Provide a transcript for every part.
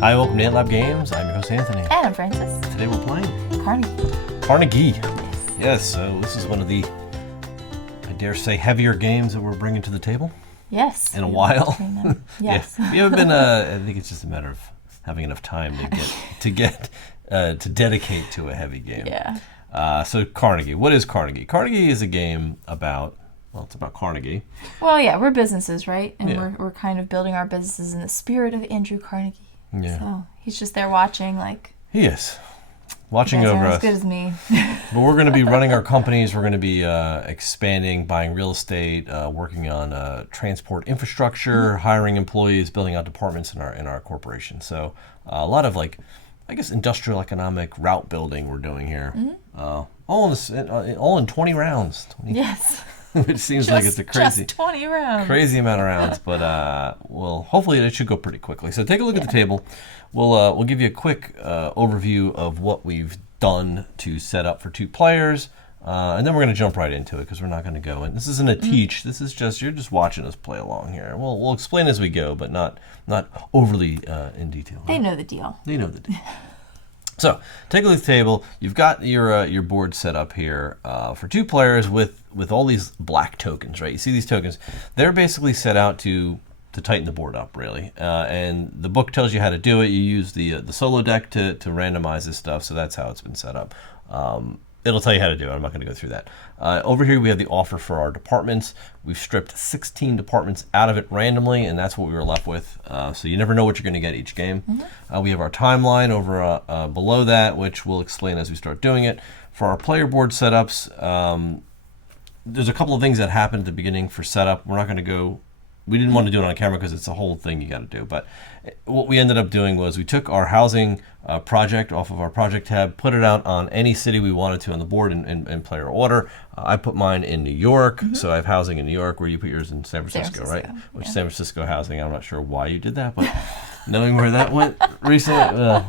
Hi, welcome to AntLab Games. I'm your host, Anthony. And I'm Francis. Today we're playing Carnegie. Yes, so this is one of the, I dare say, heavier games that we're bringing to the table. Yes. In a while. Yes. Yeah, we haven't been, I think it's just a matter of having enough time to dedicate to a heavy game. Yeah. So Carnegie, what is Carnegie? Carnegie is a game about, well, it's about Carnegie. Well, yeah, we're businesses, right? And Yeah. we're kind of building our businesses in the spirit of Andrew Carnegie. Yeah. So he's just there watching, like, He is. you Watching guys over aren't us. as good as me. But we're going to be running our companies. We're going to be expanding, buying real estate, working on transport infrastructure, hiring employees, building out departments in our corporation. So a lot of, like, I guess, industrial economic route building we're doing here. All in 20 rounds. 20, Yes. Which seems like it's a Just 20 rounds. crazy amount of rounds, but well, hopefully it should go pretty quickly. So take a look at the table. We'll give you a quick overview of what we've done to set up for 2 players, and then we're going to jump right into it because we're not going to go in. This isn't a teach. This is just you're just watching us play along here. We'll explain as we go, but not overly in detail. They know the deal. They know the deal. So take a look at the table. You've got your board set up here for 2 players with all these black tokens, right? You see these tokens. They're basically set out to tighten the board up, really. And the book tells you how to do it. You use the solo deck to randomize this stuff, so that's how it's been set up. It'll tell you how to do it. I'm not going to go through that. Over here we have the offer for our departments. We've stripped 16 departments out of it randomly, and that's what we were left with. So you never know what you're going to get each game. We have our timeline over below that, which we'll explain as we start doing it. For our player board setups, there's a couple of things that happen at the beginning for setup. We're not going to go. We didn't want to do it on camera because it's a whole thing you got to do. But what we ended up doing was we took our housing project off of our project tab, put it out on any city we wanted to on the board in player order. I put mine in New York, so I have housing in New York. Where you put yours in San Francisco, right? Which San Francisco housing, I'm not sure why you did that, but knowing where that went recently.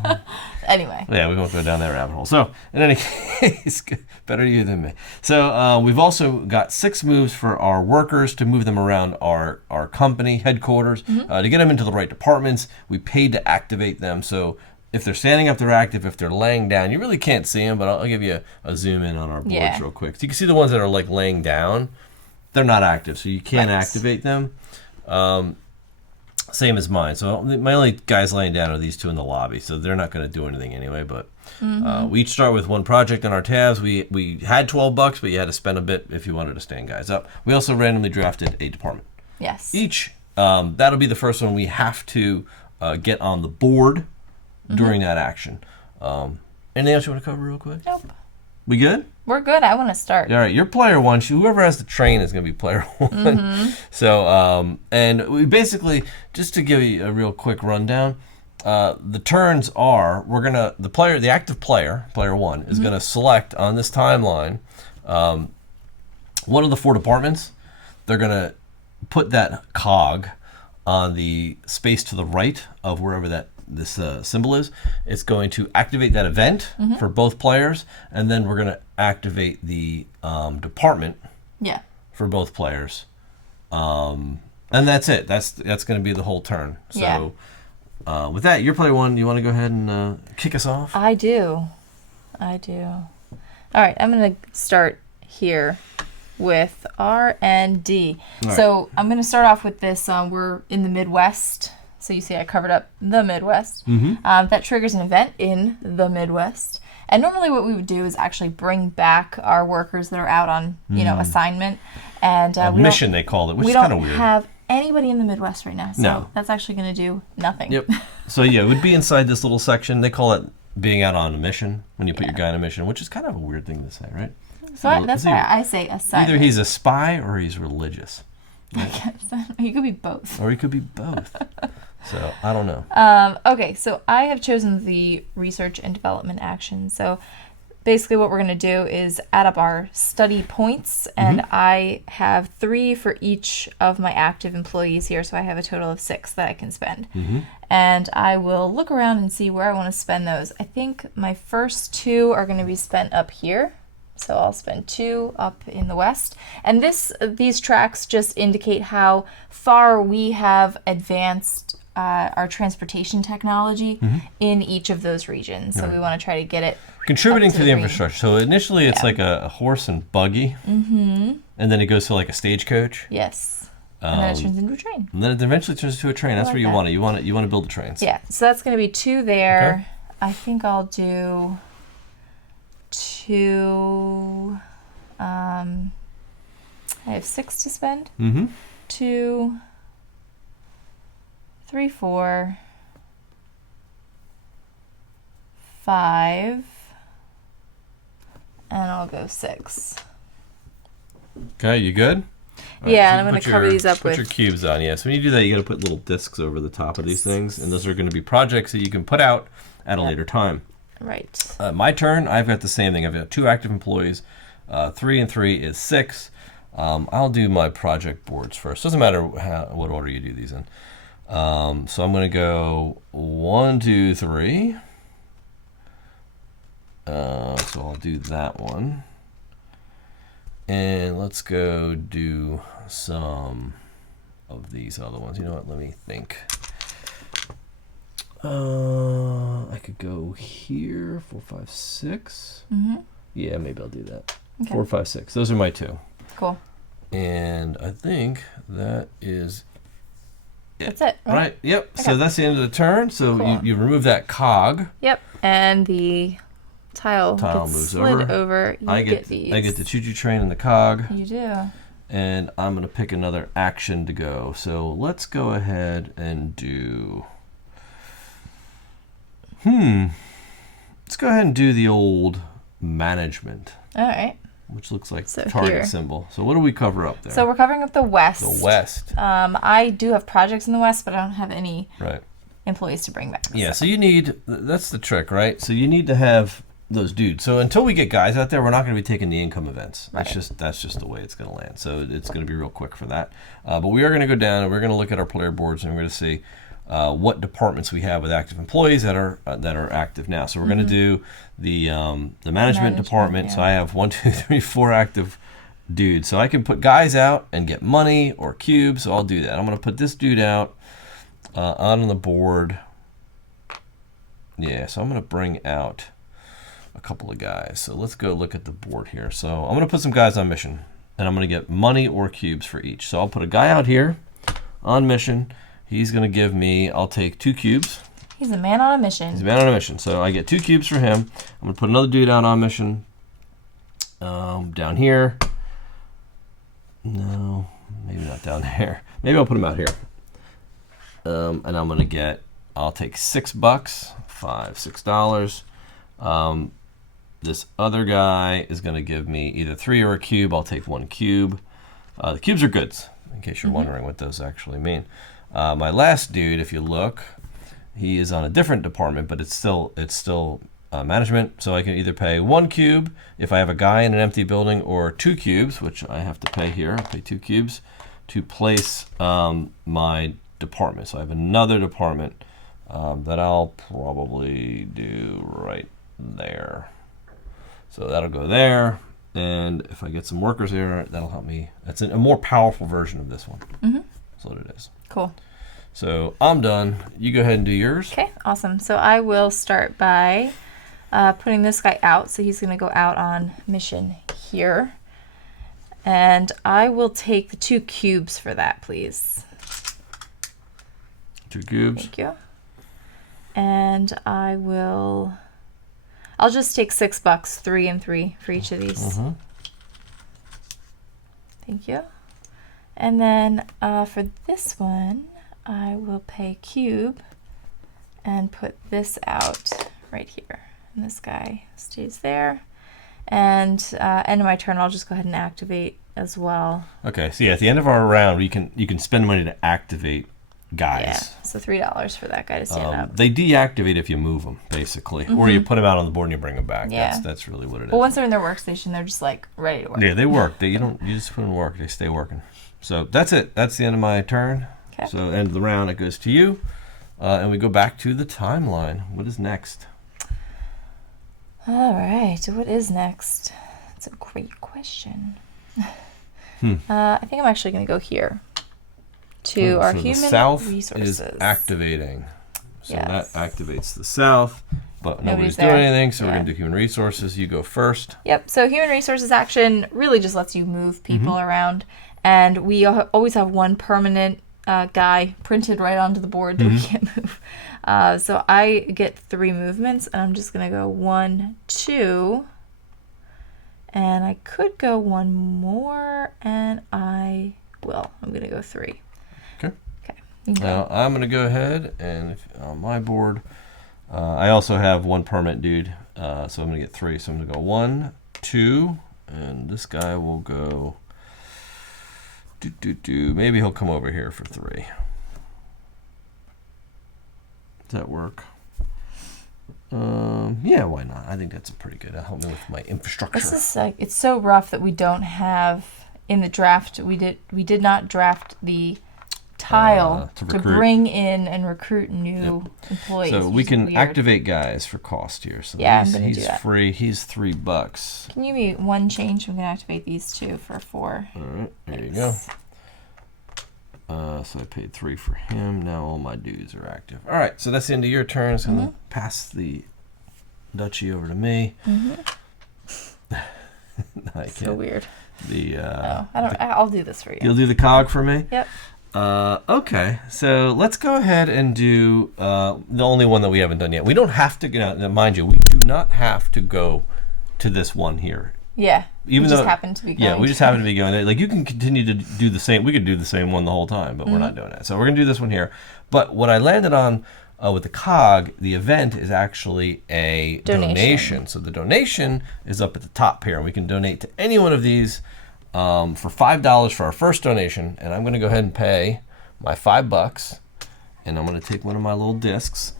Anyway. Yeah, we won't go down that rabbit hole. So, in any case, better you than me. So, we've also got 6 moves for our workers to move them around our company headquarters, to get them into the right departments. We paid to activate them. So, if they're standing up, they're active. If they're laying down, you really can't see them, but I'll give you a zoom in on our boards real quick. So, you can see the ones that are like laying down. They're not active, so you can't activate them. Same as mine. So my only guys laying down are these 2 in the lobby, so they're not going to do anything anyway. But we each start with 1 project on our tabs. We had $12, but you had to spend a bit if you wanted to stand guys up. We also randomly drafted a department. Yes. Each. That'll be the first one we have to get on the board during that action. Anything else you want to cover real quick? Nope. We good? We're good. I want to start. All right, you're player 1. Whoever has the train is going to be player 1. So, and we basically, just to give you a real quick rundown, the turns are the active player 1, is going to select on this timeline one of the 4 departments. They're going to put that cog on the space to the right of wherever this symbol is. It's going to activate that event for both players, and then we're going to activate the department for both players. And that's it. That's going to be the whole turn. So with that, you're player 1. You want to go ahead and kick us off? I do. All right, I'm going to start here with R and D. So I'm going to start off with this. We're in the Midwest. So you see I covered up the Midwest. That triggers an event in the Midwest. And normally what we would do is actually bring back our workers that are out on assignment. And mission, they called it, which is kind of weird. We don't have anybody in the Midwest right now. So that's actually going to do nothing. Yep. So yeah, it would be inside this little section. They call it being out on a mission when you put your guy on a mission, which is kind of a weird thing to say, right? So that's why I say assignment. Either he's a spy or he's religious. He could be both. Or he could be both. So, I don't know. Okay, so I have chosen the research and development action. So basically what we're going to do is add up our study points, and I have 3 for each of my active employees here, so I have a total of 6 that I can spend. And I will look around and see where I want to spend those. I think my first 2 are going to be spent up here. So I'll spend 2 up in the west. And these tracks just indicate how far we have advanced our transportation technology in each of those regions. So we want to try to get it contributing up to the green. infrastructure. So initially it's like a horse and buggy, and then it goes to like a stagecoach. Yes. And then it turns into a train. And then it eventually turns into a train. That's like where you that. want it. You want to build the trains. Yeah. So that's going to be 2 there. Okay. I think I'll do 2. I have 6 to spend. 2, 3, 4, 5, and I'll go 6. Okay, you good? All Yeah, so and I'm going to cover these up put with... your cubes on. Yeah, so when you do that, you got to put little discs over the top of these things, and those are going to be projects that you can put out at a later time. Right. My turn, I've got the same thing. I've got 2 active employees. 3 and 3 is 6. I'll do my project boards first. Doesn't matter what order you do these in. So I'm going to go 1, 2, 3. So I'll do that one. And let's go do some of these other ones. You know what? Let me think. I could go here, 4, 5, 6. Yeah, maybe I'll do that. Okay. 4, 5, 6. Those are my 2. Cool. And I think that is That's it. right. Yep. Okay. So that's the end of the turn. So Cool. you remove that cog. Yep. And the tile gets moves slid over. You I get these. the choo-choo train and the cog. You do. And I'm going to pick another action to go. So let's go ahead and do... Let's go ahead and do the old management, All right. which looks like So the target here. symbol. So what do we cover up there? So we're covering up the west. the west. I do have projects in the west, but I don't have any Right. employees to bring back. Yeah, so you need... That's the trick, right? So you need to have those dudes. So until we get guys out there, we're not going to be taking the income events. Right. That's just the way it's going to land. So it's going to be real quick for that. But we are going to go down and we're going to look at our player boards and we're going to see what departments we have with active employees that are active now. So we're going to do the management department. Yeah. So I have 1, 2, 3, 4 active dudes. So I can put guys out and get money or cubes. So I'll do that. I'm going to put this dude out on the board. Yeah, so I'm going to bring out a couple of guys. So let's go look at the board here. So I'm going to put some guys on mission, and I'm going to get money or cubes for each. So I'll put a guy out here on mission. He's going to give me, I'll take 2 cubes. He's a man on a mission. He's a man on a mission. So I get 2 cubes for him. I'm going to put another dude out on mission down here. No, maybe not down there. Maybe I'll put him out here. And I'm going to get, I'll take $6, $6. This other guy is going to give me either 3 or a cube. I'll take 1 cube. The cubes are goods, in case you're wondering what those actually mean. My last dude, if you look, he is on a different department, but it's still management. So I can either pay 1 cube if I have a guy in an empty building, or 2 cubes, which I have to pay here. I'll pay 2 cubes to place my department. So I have another department that I'll probably do right there. So that'll go there, and if I get some workers here, that'll help me. That's a more powerful version of this one. That's what it is. Cool. So I'm done. You go ahead and do yours. Okay, awesome. So I will start by putting this guy out. So he's going to go out on mission here. And I will take the 2 cubes for that, please. 2 cubes. Thank you. And I'll just take $6, 3 and 3 for each of these. Thank you. And then for this one, I will pay cube and put this out right here. And this guy stays there. And end of my turn, I'll just go ahead and activate as well. Okay, so yeah, at the end of our round, you can spend money to activate guys. Yeah, so $3 for that guy to stand up. They deactivate if you move them, basically, or you put them out on the board and you bring them back. Yeah. That's really what it is. But once they're in their workstation, they're just like ready to work. Yeah, they work. You just put them to work. They stay working. So that's it. That's the end of my turn. Okay. So end of the round, it goes to you, and we go back to the timeline. What is next? All right, what is next? That's a great question. I think I'm actually going to go here. to our so human the south resources. is activating. So Yes. that activates the south, but nobody's doing there. anything, so we're Yeah. going to do human resources. You go first. Yep. So human resources action really just lets you move people Mm-hmm. around, and we always have one permanent guy printed right onto the board that we Mm-hmm. can't move. So I get 3 movements, and I'm just gonna go 1, 2, and I could go 1 more, and I will. I'm gonna go 3. Okay. Okay. You can go. Now I'm going to go ahead and on my board, I also have 1 permanent dude, so I'm going to get 3. So I'm going to go 1, 2, and this guy will go. Maybe he'll come over here for 3. Does that work? Yeah, why not? I think that's pretty good. That'll help me with my infrastructure. This is like, it's so rough that we don't have in the draft. We did not draft the tile to to recruit. bring in and recruit new employees. So we which is can weird. activate guys for cost here. So Yeah, I'm gonna he's do that. free. He's $3. Can you give me 1 change? I'm gonna activate these 2 for 4. All right, there you go. So I paid 3 for him. Now all my dudes are active. All right, so that's the end of your turn. So I'm gonna pass the duchy over to me. I So can't. weird. The I'll do this for you. you'll do the cog for me. Yep. Okay, so let's go ahead and do the only one that we haven't done yet. We don't have to, mind you, we do not have to go to this one here. Yeah. Even we just though- happen to be going. Yeah, we just happen to be going there. Like, you can continue to do the same. We could do the same one the whole time, but we're not doing that. So we're going to do this one here. But what I landed on with the cog, the event is actually a donation. So the donation is up at the top here, and we can donate to any one of these for $5 for our first donation. And I'm going to go ahead and pay my $5, and I'm going to take one of my little discs,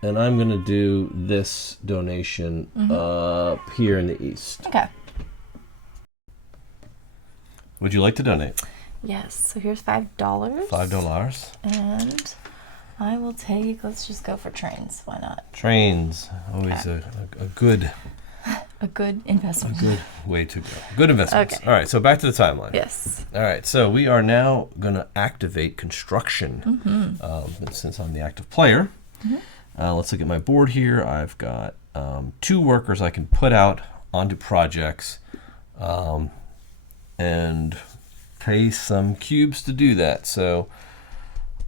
and I'm going to do this donation up here in the east. Okay. Would you like to donate? Yes. So here's $5. $5. And I will take. Let's just go for trains. Why not? Trains, always a good A good investment. good way to go. Good investments. Okay. All right, so back to the timeline. Yes. All right, so we are now going to activate construction since I'm the active player. Let's look at my board here. I've got 2 workers I can put out onto projects and pay some cubes to do that. So,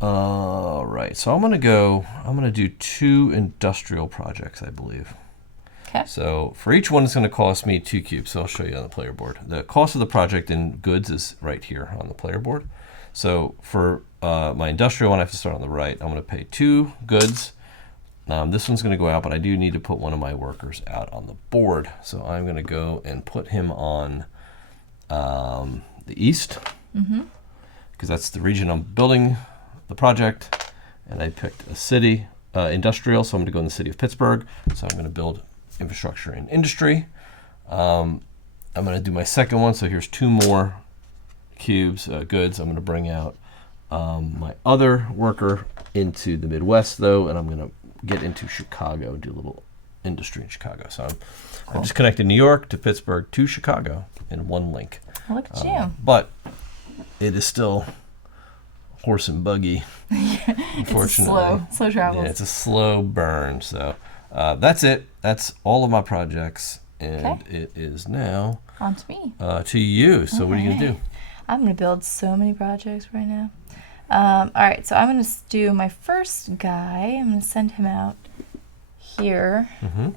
right, so I'm going to do 2 industrial projects, I believe. Okay. So for each one, it's going to cost me 2 cubes. So I'll show you on the player board. The cost of the project in goods is right here on the player board. So for my industrial one, I have to start on the right. I'm going to pay 2 goods. This one's going to go out, but I do need to put one of my workers out on the board. So I'm going to go and put him on the east, because that's the region I'm building the project. And I picked a city, industrial, so I'm going to go in the city of Pittsburgh. So I'm going to build infrastructure and industry. I'm going to do my second one. So here's 2 more cubes, goods. I'm going to bring out my other worker into the Midwest, though, and I'm going to get into Chicago, do a little industry in Chicago. So I'm just connecting New York to Pittsburgh to Chicago in one link. Well, look at you. But it is still horse and buggy, unfortunately. It's slow travels. Yeah, it's a slow burn. So that's it. That's all of my projects, and it is now On to me. to you. So what are you gonna do? I'm going to build so many projects right now. All right, so I'm going to do my first guy. I'm going to send him out here,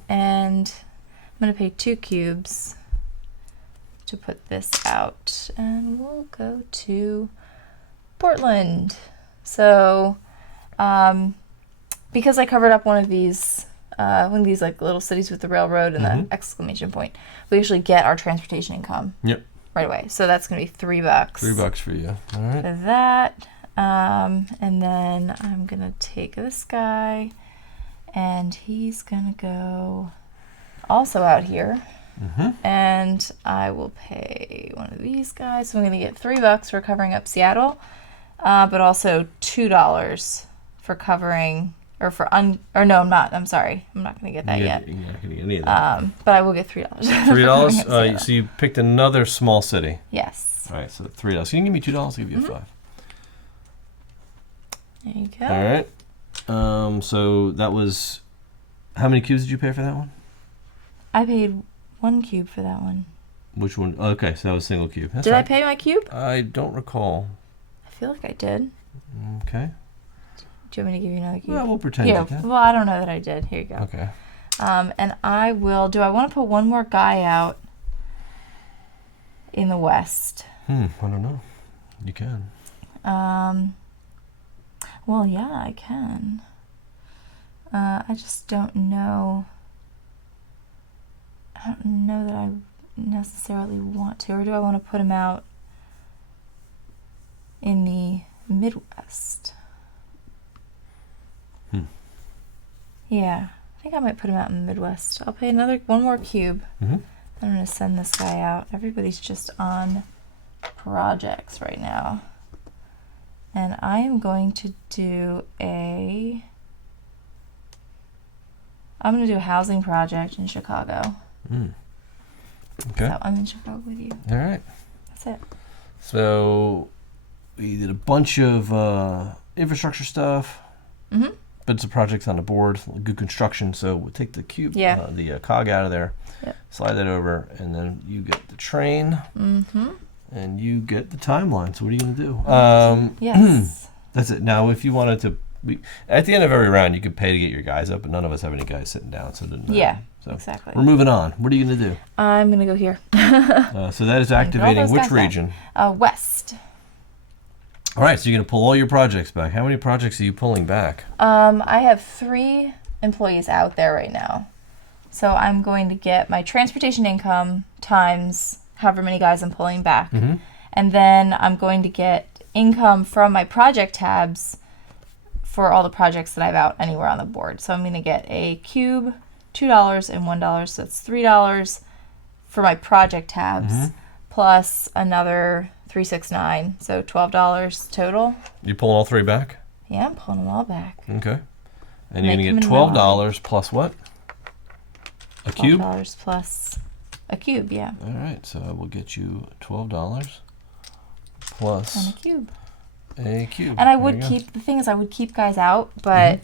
and I'm going to pay 2 cubes to put this out, and we'll go to Portland. So, because I covered up one of these like little cities with the railroad and the exclamation point, we actually get our transportation income Yep. right away. So that's going to be $3. $3 for you. All right. For that. And then I'm going to take this guy, and he's going to go also out here. And I will pay one of these guys. So I'm going to get $3 for covering up Seattle, but also $2 for covering, or no, I'm not. I'm sorry. I'm not going to get that yet. You're not gonna get any of that. But I will get $3. $3. So you picked another small city. Yes. All right. So $3. Can you give me $2? I'll give you a 5. There you go. All right. So that was, how many cubes did you pay for that one? I paid 1 cube for that one. Which one? Okay, so that was single cube. That's Did right. I pay my cube? I don't recall. I feel like I did. Okay. Do you want me to give you another cube? Well, we'll pretend you did. Well, I don't know that I did. Here you go. Okay. And I will, do I want to put one more guy out in the west? I don't know. You can. Well, yeah, I can. I just don't know. I don't know that I necessarily want to, or do I want to put him out in the Midwest? Yeah, I think I might put him out in the Midwest. I'll pay one more cube. Mm-hmm. I'm going to send this guy out. Everybody's just on projects right now. And I am going to do a housing project in Chicago. Okay. So I'm in Chicago with you. All right. That's it. So we did a bunch of infrastructure stuff. Mm-hmm. But some projects on the board, good construction. So we'll take the cube, the cog out of there, slide that over, and then you get the train, and you get the timeline. So what are you going to do? Yes. That's it. Now, if you wanted to, at the end of every round, you could pay to get your guys up, but none of us have any guys sitting down, so it didn't matter. Yeah, so exactly. We're moving on. What are you going to do? I'm going to go here. So that is activating which region? West. All right, so you're going to pull all your projects back. How many projects are you pulling back? I have 3 employees out there right now. So I'm going to get my transportation income times however many guys I'm pulling back. Mm-hmm. And then I'm going to get income from my project tabs for all the projects that I have out anywhere on the board. So I'm going to get a cube, $2 and $1. So that's $3 for my project tabs, plus another $369, so $12 total. You pulling all 3 back? Yeah, I'm pulling them all back. Okay. And you're going to get $12 plus what? A cube? $12 plus a cube, yeah. All right, so I will get you $12 plus And a cube. a cube. And I would keep, the thing is I would keep guys out, but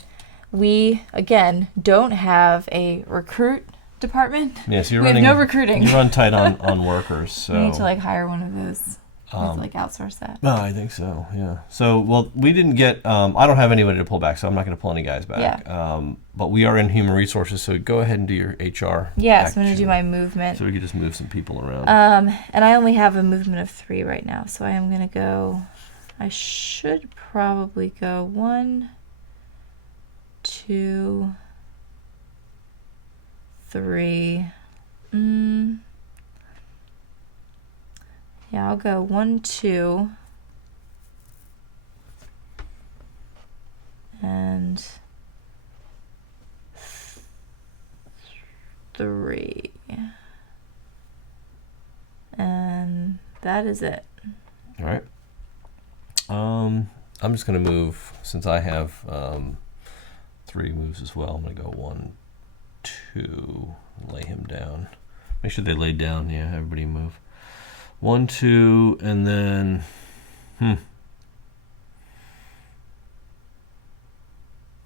we, again, don't have a recruit department. Yeah, so we have no recruiting. You run tight on workers. So. We need to hire one of those. We have to outsource that. No, I think so, yeah. So, well, we didn't get, I don't have anybody to pull back, so I'm not going to pull any guys back. Yeah. But we are in human resources, so go ahead and do your HR. Yeah, so I'm going to do my movement. So we could just move some people around. And I only have a movement of 3 right now, so I am going to go, I should probably go 1, 2, 3. Yeah, I'll go 1, 2, and 3, and that is it. All right. I'm just going to move, since I have 3 moves as well. I'm going to go 1, 2, lay him down. Make sure they lay down. Yeah, everybody move. 1, 2, and then,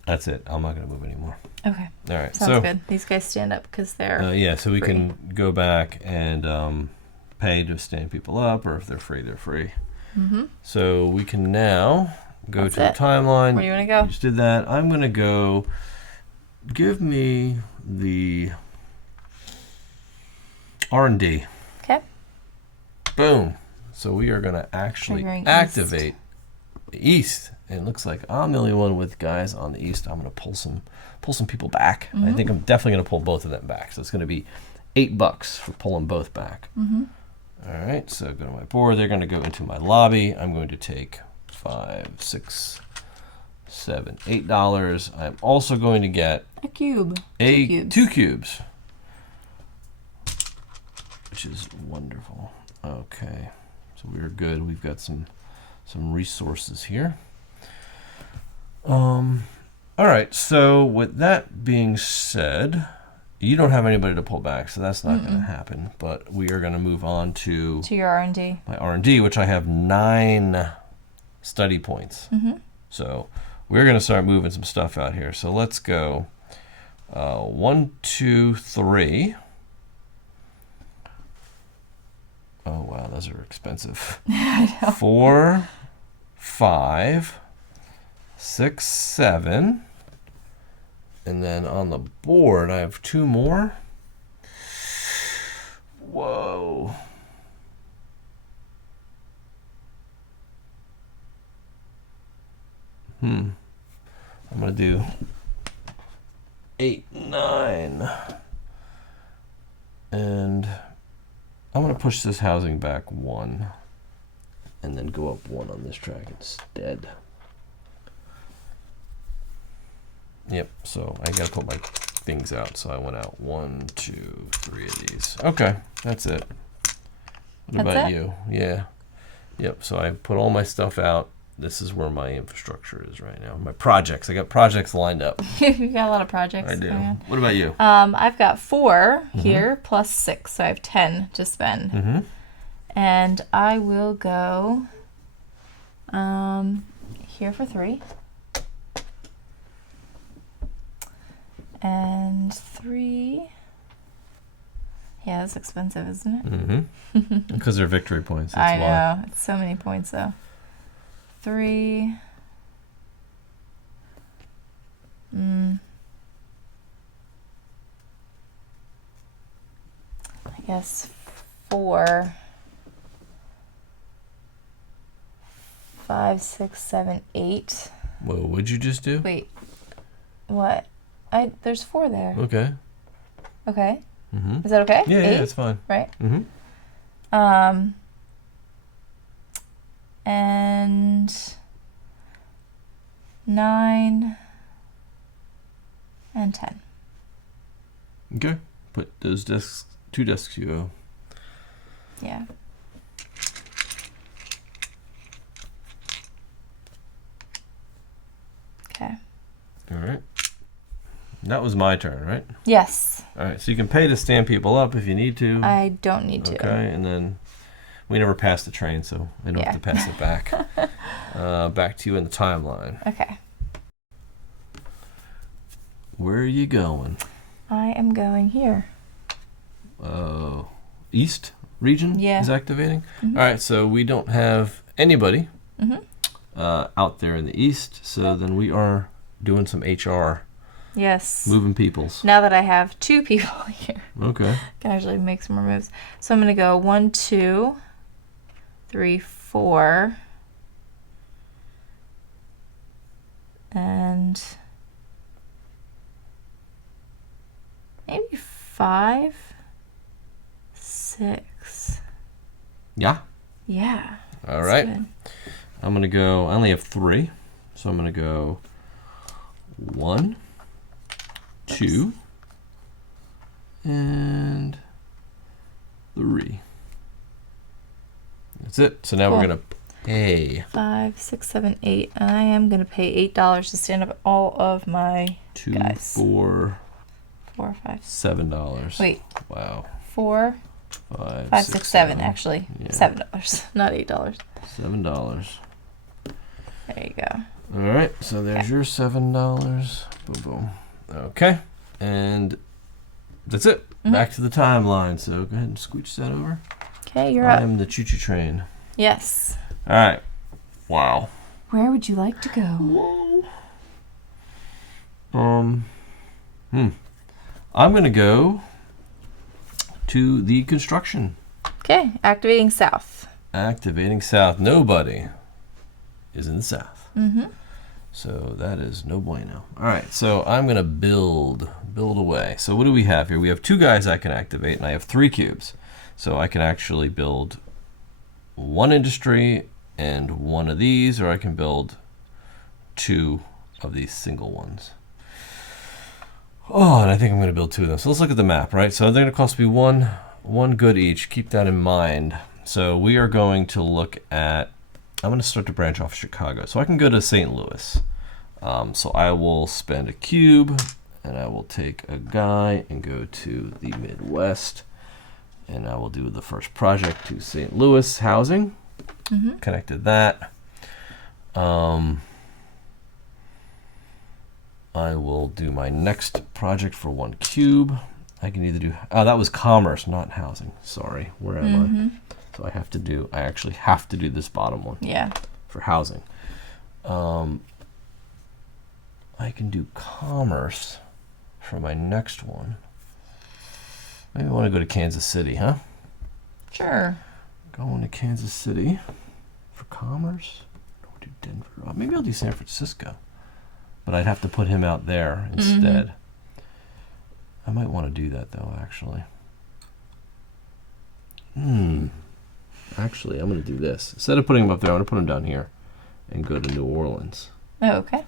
that's it. I'm not going to move anymore. Okay. All right. Sounds good. These guys stand up because they're yeah, so we free. can go back and pay to stand people up, or if they're free, they're free. So we can now go to the timeline. Where do you want to go? You just did that. I'm going to go, give me the R&D. Okay. Boom. So we are going to actually activate the east. And it looks like I'm the only one with guys on the east. I'm going to pull some people back. I think I'm definitely going to pull both of them back. So it's going to be $8 for pulling both back. All right. So go to my board. They're going to go into my lobby. I'm going to take $5, $6, $7, $8. I'm also going to get a cube. 2 cubes. Which is wonderful. Okay, so we're good. We've got some resources here. All right. So with that being said, you don't have anybody to pull back, so that's not going to happen. But we are going to move on to your R&D. My R&D, which I have 9 study points. So we're going to start moving some stuff out here. So let's go 1, 2, 3. Oh, wow, those are expensive. I know. 4, 5, 6, 7. And then on the board, I have 2 more. Whoa. I'm going to do 8, 9. And I'm going to push this housing back 1 and then go up 1 on this track instead. Yep, so I got to put my things out. So I went out 1, 2, 3 of these. Okay, that's it. What about you? Yeah. Yep, so I put all my stuff out. This is where my infrastructure is right now. My projects. I got projects lined up. You got a lot of projects. I do. going on. What about you? I've got 4 here plus 6, so I have 10 to spend. And I will go here for 3. And 3. Yeah, that's expensive, isn't it? Because they're victory points. That's I know. why. It's so many points, though. 3. I guess 4. 5, 6, 7, 8. What would you just do? Wait. What? There's 4 there. Okay. Okay. Is that okay? Yeah, 8? yeah, it's fine. Right? And 9 and 10. Okay. Put those desks, 2 desks you go. Yeah. Okay. All right. That was my turn, right? Yes. All right. So you can pay to stand people up if you need to. I don't need to. Okay. And then we never passed the train, so I don't have to pass it back. Back to you in the timeline. Okay. Where are you going? I am going here. East region is activating. All right. So we don't have anybody out there in the east. So then we are doing some HR. Yes. Moving peoples. Now that I have 2 people here, Okay. I can actually make some more moves. So I'm going to go 1, 2, 3, 4. And maybe 5, 6. Yeah. Yeah. All right. Good. I'm going to go, I only have 3. So I'm going to go 1, 2, and 3. That's it. So now we're going to pay 5, 6, 7, 8. I am going to pay $8 to stand up all of my 2, guys. 4, 4, 5. $7. Wait. Wow. 4, 5, 6, 7. Actually, Yeah. $7, not $8. $7. There you go. All right. So there's your $7. Boom, boom. Okay. And that's it. Back to the timeline. So go ahead and scooch that over. Okay, you're I up. am the choo-choo train. Yes. All right. Wow. Where would you like to go? Whoa. I'm going to go to the construction. Okay, activating south. Activating south. Nobody is in the south. So that is no bueno. All right, so I'm going to build away. So what do we have here? We have 2 guys I can activate, and I have 3 cubes. So I can actually build 1 industry and 1 of these, or I can build 2 of these single ones. Oh, and I think I'm going to build 2 of them. So let's look at the map, right? So they're going to cost me one good each. Keep that in mind. So we are going to look at, I'm going to start to branch off Chicago. So I can go to St. Louis. So I will spend a cube, and I will take a guy and go to the Midwest. And I will do the first project to St. Louis housing. Connected that. I will do my next project for 1 cube. I can either do, oh, that was commerce, not housing. Sorry, where am I? So I actually have to do this bottom one. Yeah. For housing. I can do commerce for my next one. Maybe I want to go to Kansas City, huh? Sure. Going to Kansas City for commerce. I'll do Denver. Maybe I'll do San Francisco. But I'd have to put him out there instead. I might want to do that though, actually. Actually, I'm going to do this. Instead of putting him up there, I'm going to put him down here and go to New Orleans. Oh, okay.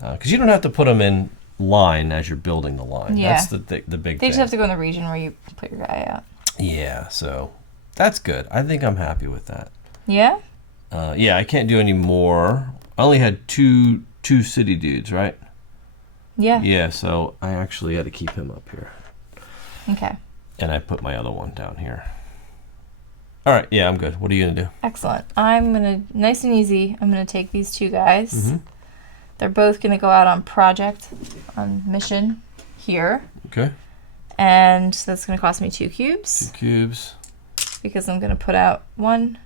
Because you don't have to put them in line as you're building the line. Yeah. That's the big thing. They just have to go in the region where you put your guy out. Yeah, so that's good. I think I'm happy with that. Yeah? Yeah, I can't do any more. I only had two city dudes, right? Yeah. Yeah, so I actually had to keep him up here. Okay. And I put my other one down here. All right, yeah, I'm good. What are you going to do? Excellent. I'm going to, nice and easy, I'm going to take these 2 guys. They're both going to go out on mission here. Okay. And that's going to cost me 2 cubes. 2 cubes. Because I'm going to put out 1.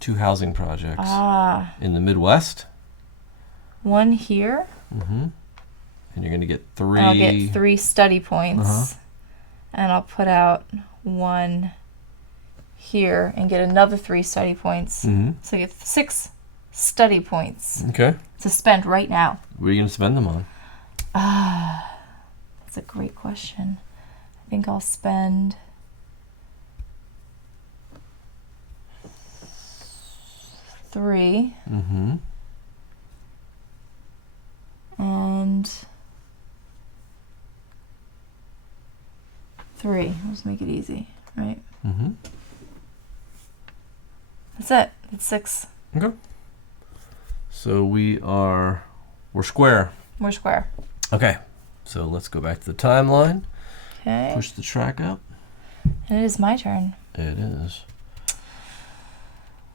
2 housing projects. Ah. In the Midwest. 1 here. And you're going to get 3. And I'll get 3 study points. And I'll put out 1 here and get another 3 study points. So I get 6 study points. Okay. To spend right now. What are you going to spend them on? That's a great question. I think I'll spend 3. And 3. Let's make it easy, right? That's it. That's 6. Okay. So we're square. We're square. Okay. So let's go back to the timeline. Okay. Push the track up. And it is my turn. It is.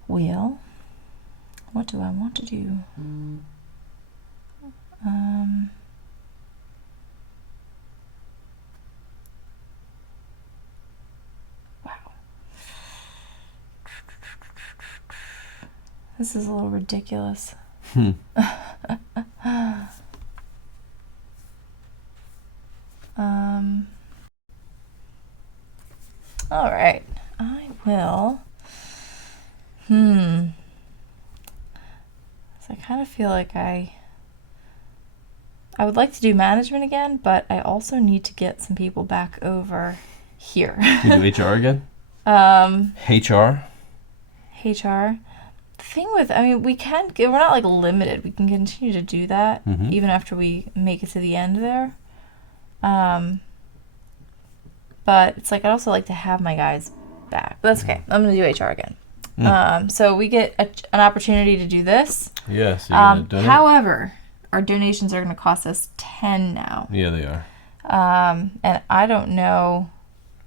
Wheel. What do I want to do? Wow. This is a little ridiculous. All right. I will. So I kind of feel like I would like to do management again, but I also need to get some people back over here. You do HR again? HR? HR. The thing with, I mean, we're not like limited. We can continue to do that even after we make it to the end there. But it's like, I'd also like to have my guys back. But that's okay. I'm going to do HR again. So we get an opportunity to do this. Yes. Yeah, so however, our donations are going to cost us 10 now. Yeah, they are. And I don't know.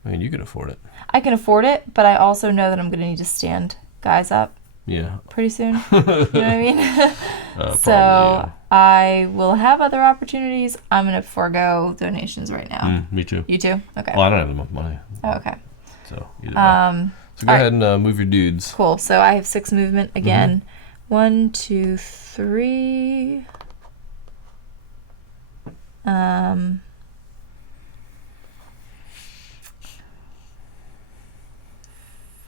I mean, you can afford it. I can afford it, but I also know that I'm going to need to stand guys up. Yeah. Pretty soon. You know what I mean? So probably, yeah. I will have other opportunities. I'm going to forego donations right now. Me too. You too? Okay. Well, I don't have enough money. Oh, okay. So either way. So go ahead and move your dudes. Cool. So I have 6 movement again. 1, 2, 3.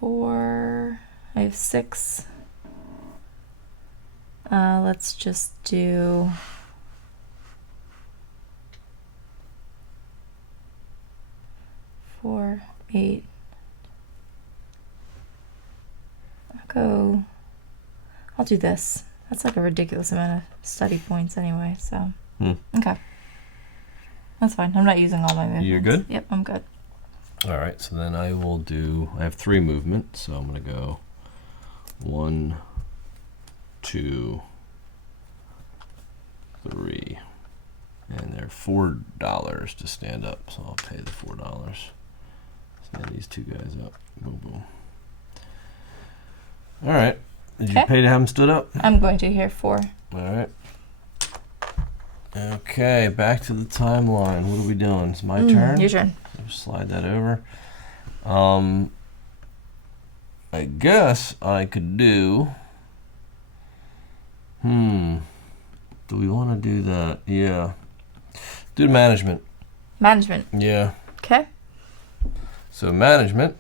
4. I have 6. Let's just do 4, 8. I'll do this. That's like a ridiculous amount of study points anyway, so. Okay. That's fine. I'm not using all my movements. You're good? Yep, I'm good. All right, so then I have 3 movement, so I'm going to go 1, 2, 3. And they're $4 to stand up, so I'll pay the $4. Stand these 2 guys up. Boom, boom. All right. Did you pay to have them stood up? I'm going to here 4. All right. Okay, back to the timeline. What are we doing? It's my turn. Your turn. Just slide that over. I guess I could do. Do we want to do that? Yeah. Do management. Management. Yeah. Okay. So management.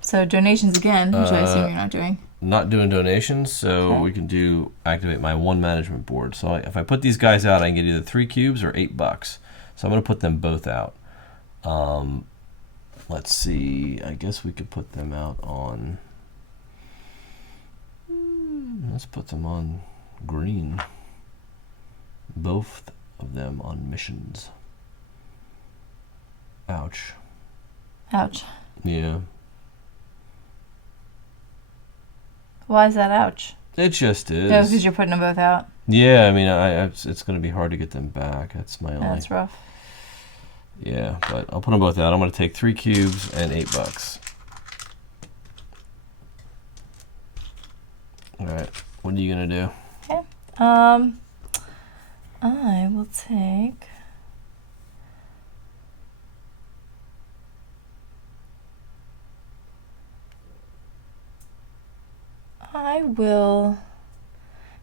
So donations again, which I assume you're not doing. Not doing donations, so we can activate my one management board. So if I put these guys out, I can get either 3 cubes or $8. So I'm going to put them both out. Let's see. I guess we could put them out on. Let's put them on green. Both of them on missions. Ouch. Ouch. Yeah. Why is that ouch? It just is. No, because you're putting them both out. Yeah, I mean, it's going to be hard to get them back. That's my only. That's rough. Yeah, but I'll put them both out. I'm going to take 3 cubes and $8. All right. What are you going to do? Okay. I will take.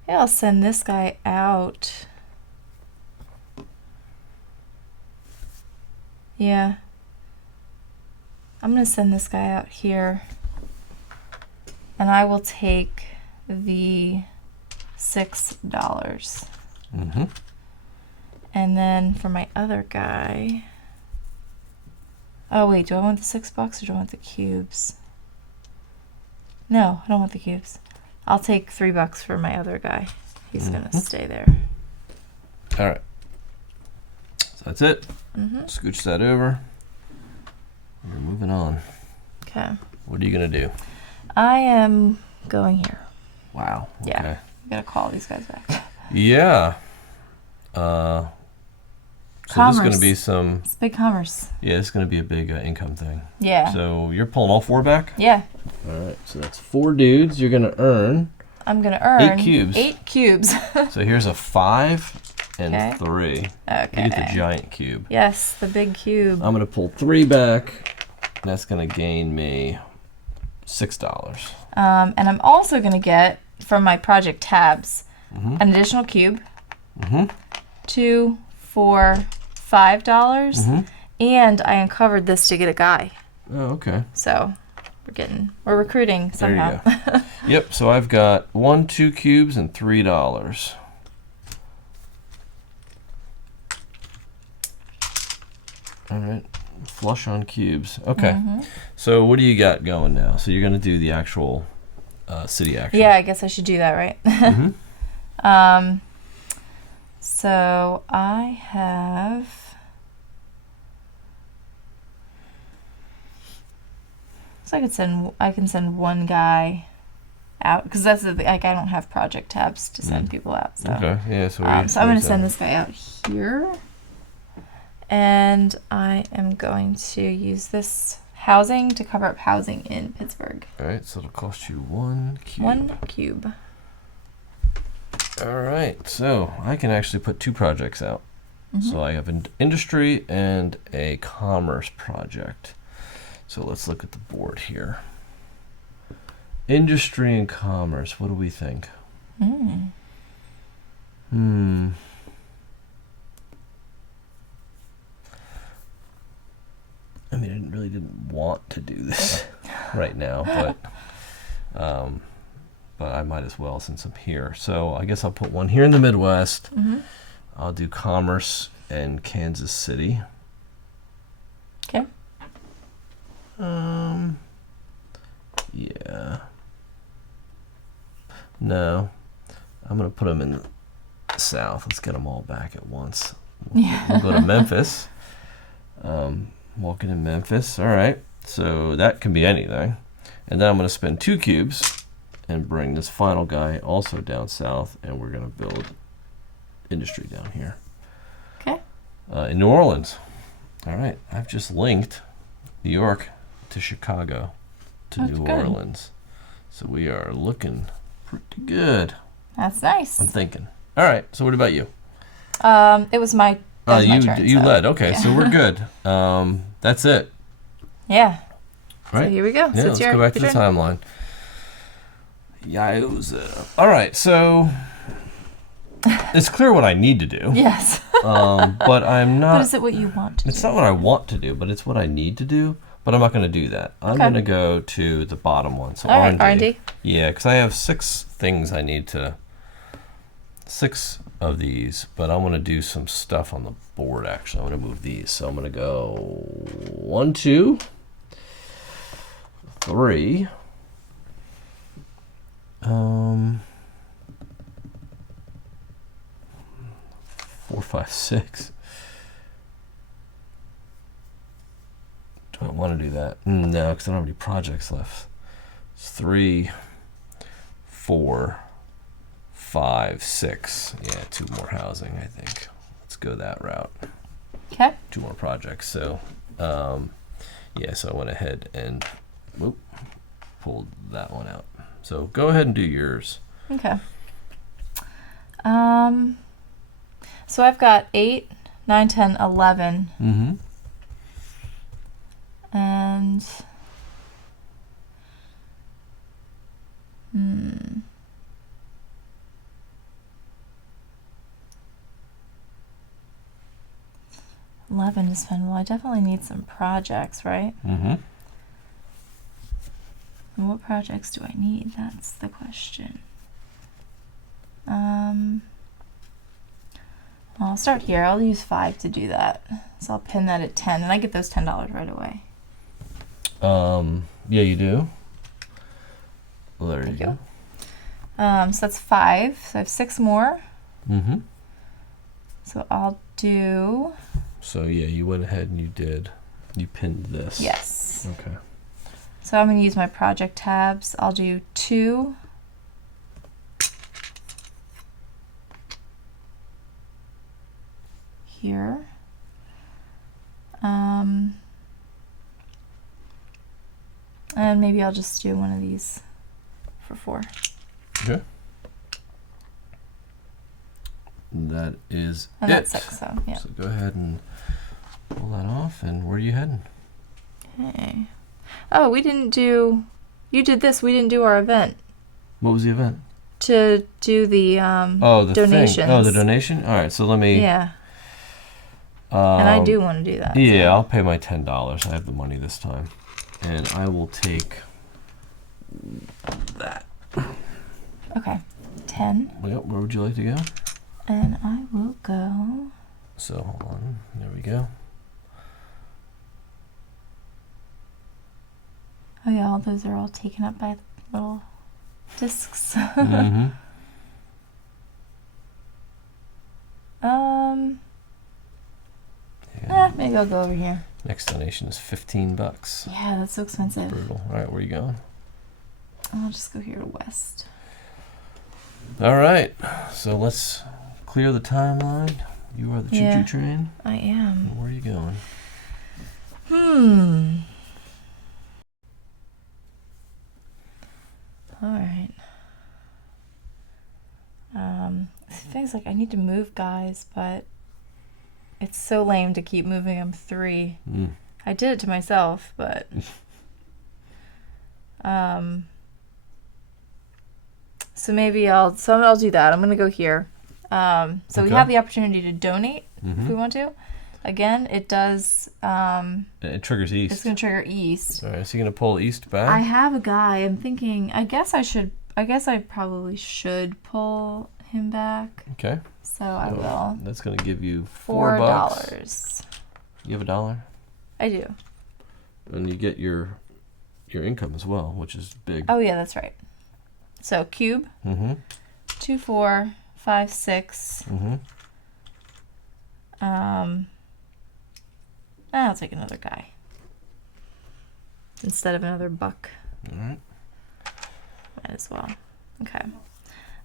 I'll send this guy out. Yeah. I'm going to send this guy out here. And I will take the $6. Mm-hmm. And then for my other guy. Oh, wait. Do I want the $6 or do I want the cubes? No, I don't want the cubes. I'll take $3 for my other guy. He's going to stay there. All right. So that's it. Scooch that over. We're moving on. Okay. What are you going to do? I am going here. Wow. Okay. Yeah. I'm going to call these guys back. Yeah. So this is going to be some. It's big commerce. Yeah, it's going to be a big income thing. Yeah. So you're pulling all 4 back? Yeah. All right. So that's 4 dudes. You're going to earn. I'm going to earn 8 cubes. 8 cubes. So here's a 5 and 3. Okay. You get the giant cube. Yes, the big cube. I'm going to pull 3 back. That's going to gain me $6. And I'm also going to get, from my project tabs, an additional cube. 2, 4, $5. And I uncovered this to get a guy. Oh, okay. So we're recruiting somehow. There you go. Yep, so I've got 1, 2 cubes and $3. All right, flush on cubes. Okay, so what do you got going now? So you're going to do the actual city action. Yeah, I guess I should do that, right? So I have. So I can send one guy out because that's the thing, like I don't have project tabs to send people out. So okay, yeah. So I'm going to send this guy out here, and I am going to use this housing to cover up housing in Pittsburgh. All right, so it'll cost you 1 cube. 1 cube. All right, so I can actually put 2 projects out. So I have an industry and a commerce project. So let's look at the board here. Industry and commerce, what do we think? I mean, I really didn't want to do this right now, but I might as well since I'm here. So I guess I'll put one here in the Midwest. I'll do commerce and Kansas City. Okay. Yeah. No. I'm going to put them in the South. Let's get them all back at once. We'll go to Memphis. Walking in Memphis. All right. So that can be anything. And then I'm going to spend 2 cubes and bring this final guy also down south, and we're going to build industry down here. Okay. In New Orleans. All right. I've just linked New York to Chicago to That's New good. Orleans. So we are looking pretty good. That's nice. I'm thinking. All right. So what about you? It was my. That was my turn, you so, led. Okay, yeah. so we're good. That's it. Yeah. Right. So here we go. Yeah, let's go back to the timeline. Yowza. All right, so it's clear what I need to do. Yes. But I'm not. But is it what you want to do? It's not what I want to do, but it's what I need to do. But I'm not going to do that. I'm Okay. going to go to the bottom one. So All right, R&D. R&D. Yeah, because I have 6 things I need to. 6 of these, but I want to do some stuff on the board. Actually, I'm going to move these. So I'm going to go 1, 2, 3. 4, 5, 6. Do I want to do that? No, because I don't have any projects left. It's 3, 4, 5, 6. Yeah, 2 more housing, I think. Let's go that route. Okay. 2 more projects. So, yeah, so I went ahead and pulled that one out. So go ahead and do yours. Okay. So I've got 8, 9, 10, 11. Mm-hmm. And 11 to spend. Well, I definitely need some projects, right? Mm-hmm. And what projects do I need? That's the question. I'll start here. I'll use 5 to do that. So I'll pin that at 10, and I get those $10 right away. Yeah, you do. Well, there Thank you you. go. So that's 5. So I have 6 more. Mm-hmm. So I'll do. So yeah, you went ahead and you pinned this. Yes. Okay. So I'm going to use my project tabs. I'll do 2. Here. And maybe I'll just do one of these for 4. Okay. That is And it. that's 6, so yeah. So go ahead and pull that off. And where are you heading? Okay. Oh, we didn't do. You did this. We didn't do our event What was the event? to do the The donations. thing. Oh, the donation. All right. So let me. Yeah. And I do want to do that. Yeah, so. I'll pay my $10. I have the money this time, and I will take that. Okay. 10. Yep. Where would you like to go? And I will go. So hold on. There we go. Oh yeah, all those are all taken up by little discs. Mm-hmm. Maybe I'll go over here. Next donation is $15. Yeah, that's so expensive. Brutal. All right, where are you going? I'll just go here to West. All right, so let's clear the timeline. You are the choo-choo train. I am. Where are you going? All right. Things like I need to move guys, but it's so lame to keep moving them 3. I did it to myself, but so maybe I'll do that. I'm gonna go here. So we have the opportunity to donate if we want to. Again, it does. It triggers east. It's gonna trigger east. All right, so you're gonna pull east back. I have a guy. I'm thinking. I guess I probably should pull him back. Okay. So I will. That's gonna give you $4. You have $1. I do. And you get your income as well, which is big. Oh yeah, that's right. So cube. 2, 4, 5, 6. I'll take another guy instead of another buck. All right. Might as well. Okay.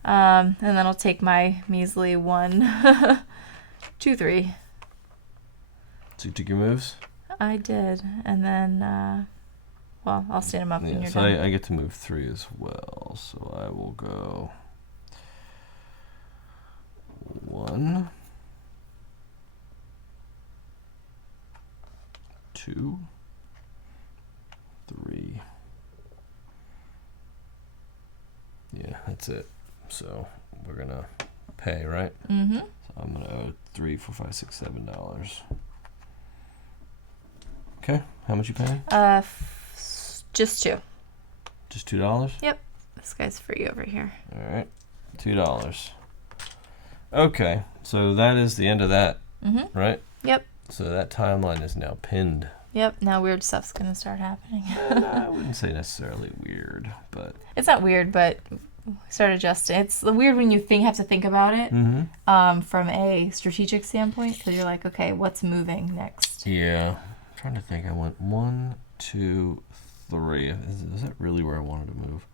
And then I'll take my measly 1, 2, 3. So you took your moves? I did. And then, well, I'll stand him up when you're so done. I get to move 3 as well. So I will go 1, 2, 3. Yeah, that's it. So we're gonna pay, right? Mm-hmm. So I'm gonna owe $3, $4, $5, $6, $7. Okay, how much you paying? Just 2. Just $2. Yep. This guy's free over here. All right, $2. Okay, so that is the end of that, right? Yep. So that timeline is now pinned. Yep. Now weird stuff's gonna start happening. I wouldn't say necessarily weird, but It's not weird, but start adjusting. It's weird when you have to think about it from a strategic standpoint, because you're like, okay, what's moving next? yeah. I'm trying to think. I went 1, 2, 3. Is that really where I wanted to move?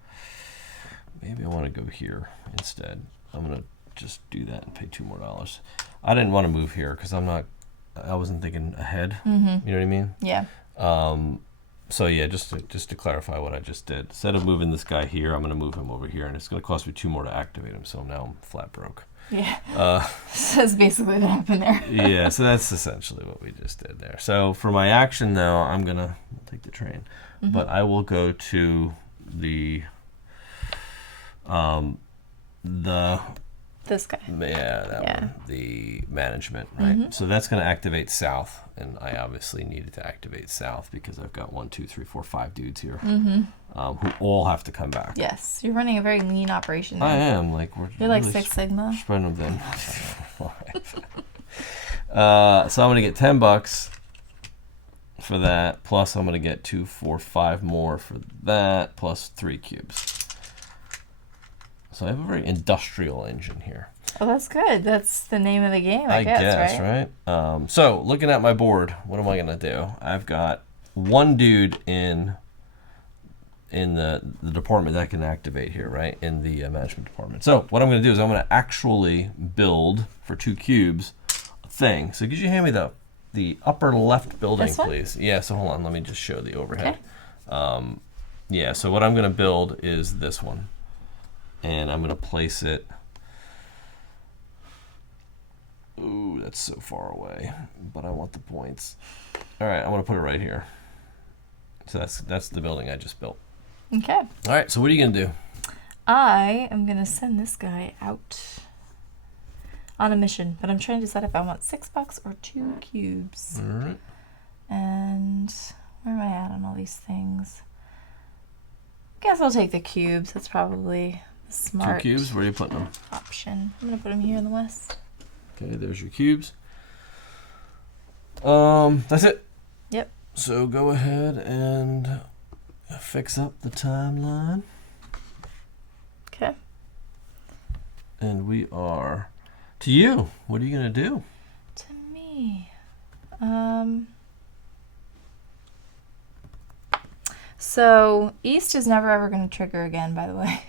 Maybe I want to go here instead. I'm gonna just do that and pay $2 more. I didn't want to move here because I wasn't thinking ahead. You know what I mean? Yeah. So yeah, just to clarify what I just did. Instead of moving this guy here, I'm going to move him over here, and it's going to cost me $2 more to activate him. So now I'm flat broke. Yeah. That's basically what happened there. Yeah. So that's essentially what we just did there. So for my action, though, I'm gonna take the train, but I will go to the This guy. Yeah, that one. The management, right? So that's going to activate south, and I obviously needed to activate south because I've got 1, 2, 3, 4, 5 dudes here who all have to come back. Yes, you're running a very lean operation there. I am. Like You're like Six Sigma. Spreading them thin. So I'm going to get $10 for that, plus I'm going to get 2, 4, 5 more for that, plus 3 cubes. So I have a very industrial engine here. Oh, that's good. That's the name of the game, I guess, right? So looking at my board, what am I going to do? I've got one dude in the department that can activate here, right? In the management department. So what I'm going to do is I'm going to actually build for 2 cubes a thing. So could you hand me the upper left building, This one? please? Yeah, so hold on. Let me just show the overhead. Okay. Yeah, so what I'm going to build is this one. And I'm going to place it. Ooh, that's so far away. But I want the points. All right, I'm going to put it right here. So that's the building I just built. Okay. All right, so what are you going to do? I am going to send this guy out on a mission, but I'm trying to decide if I want $6 or 2 cubes. All right. And where am I at on all these things? Guess I'll take the cubes. That's probably the smart 2 cubes? Where are you putting them? option. I'm going to put them here in the west. Okay, there's your cubes. That's it. Yep. So go ahead and fix up the timeline. Okay. And we are to you. What are you going to do? To me. So east is never ever going to trigger again, by the way.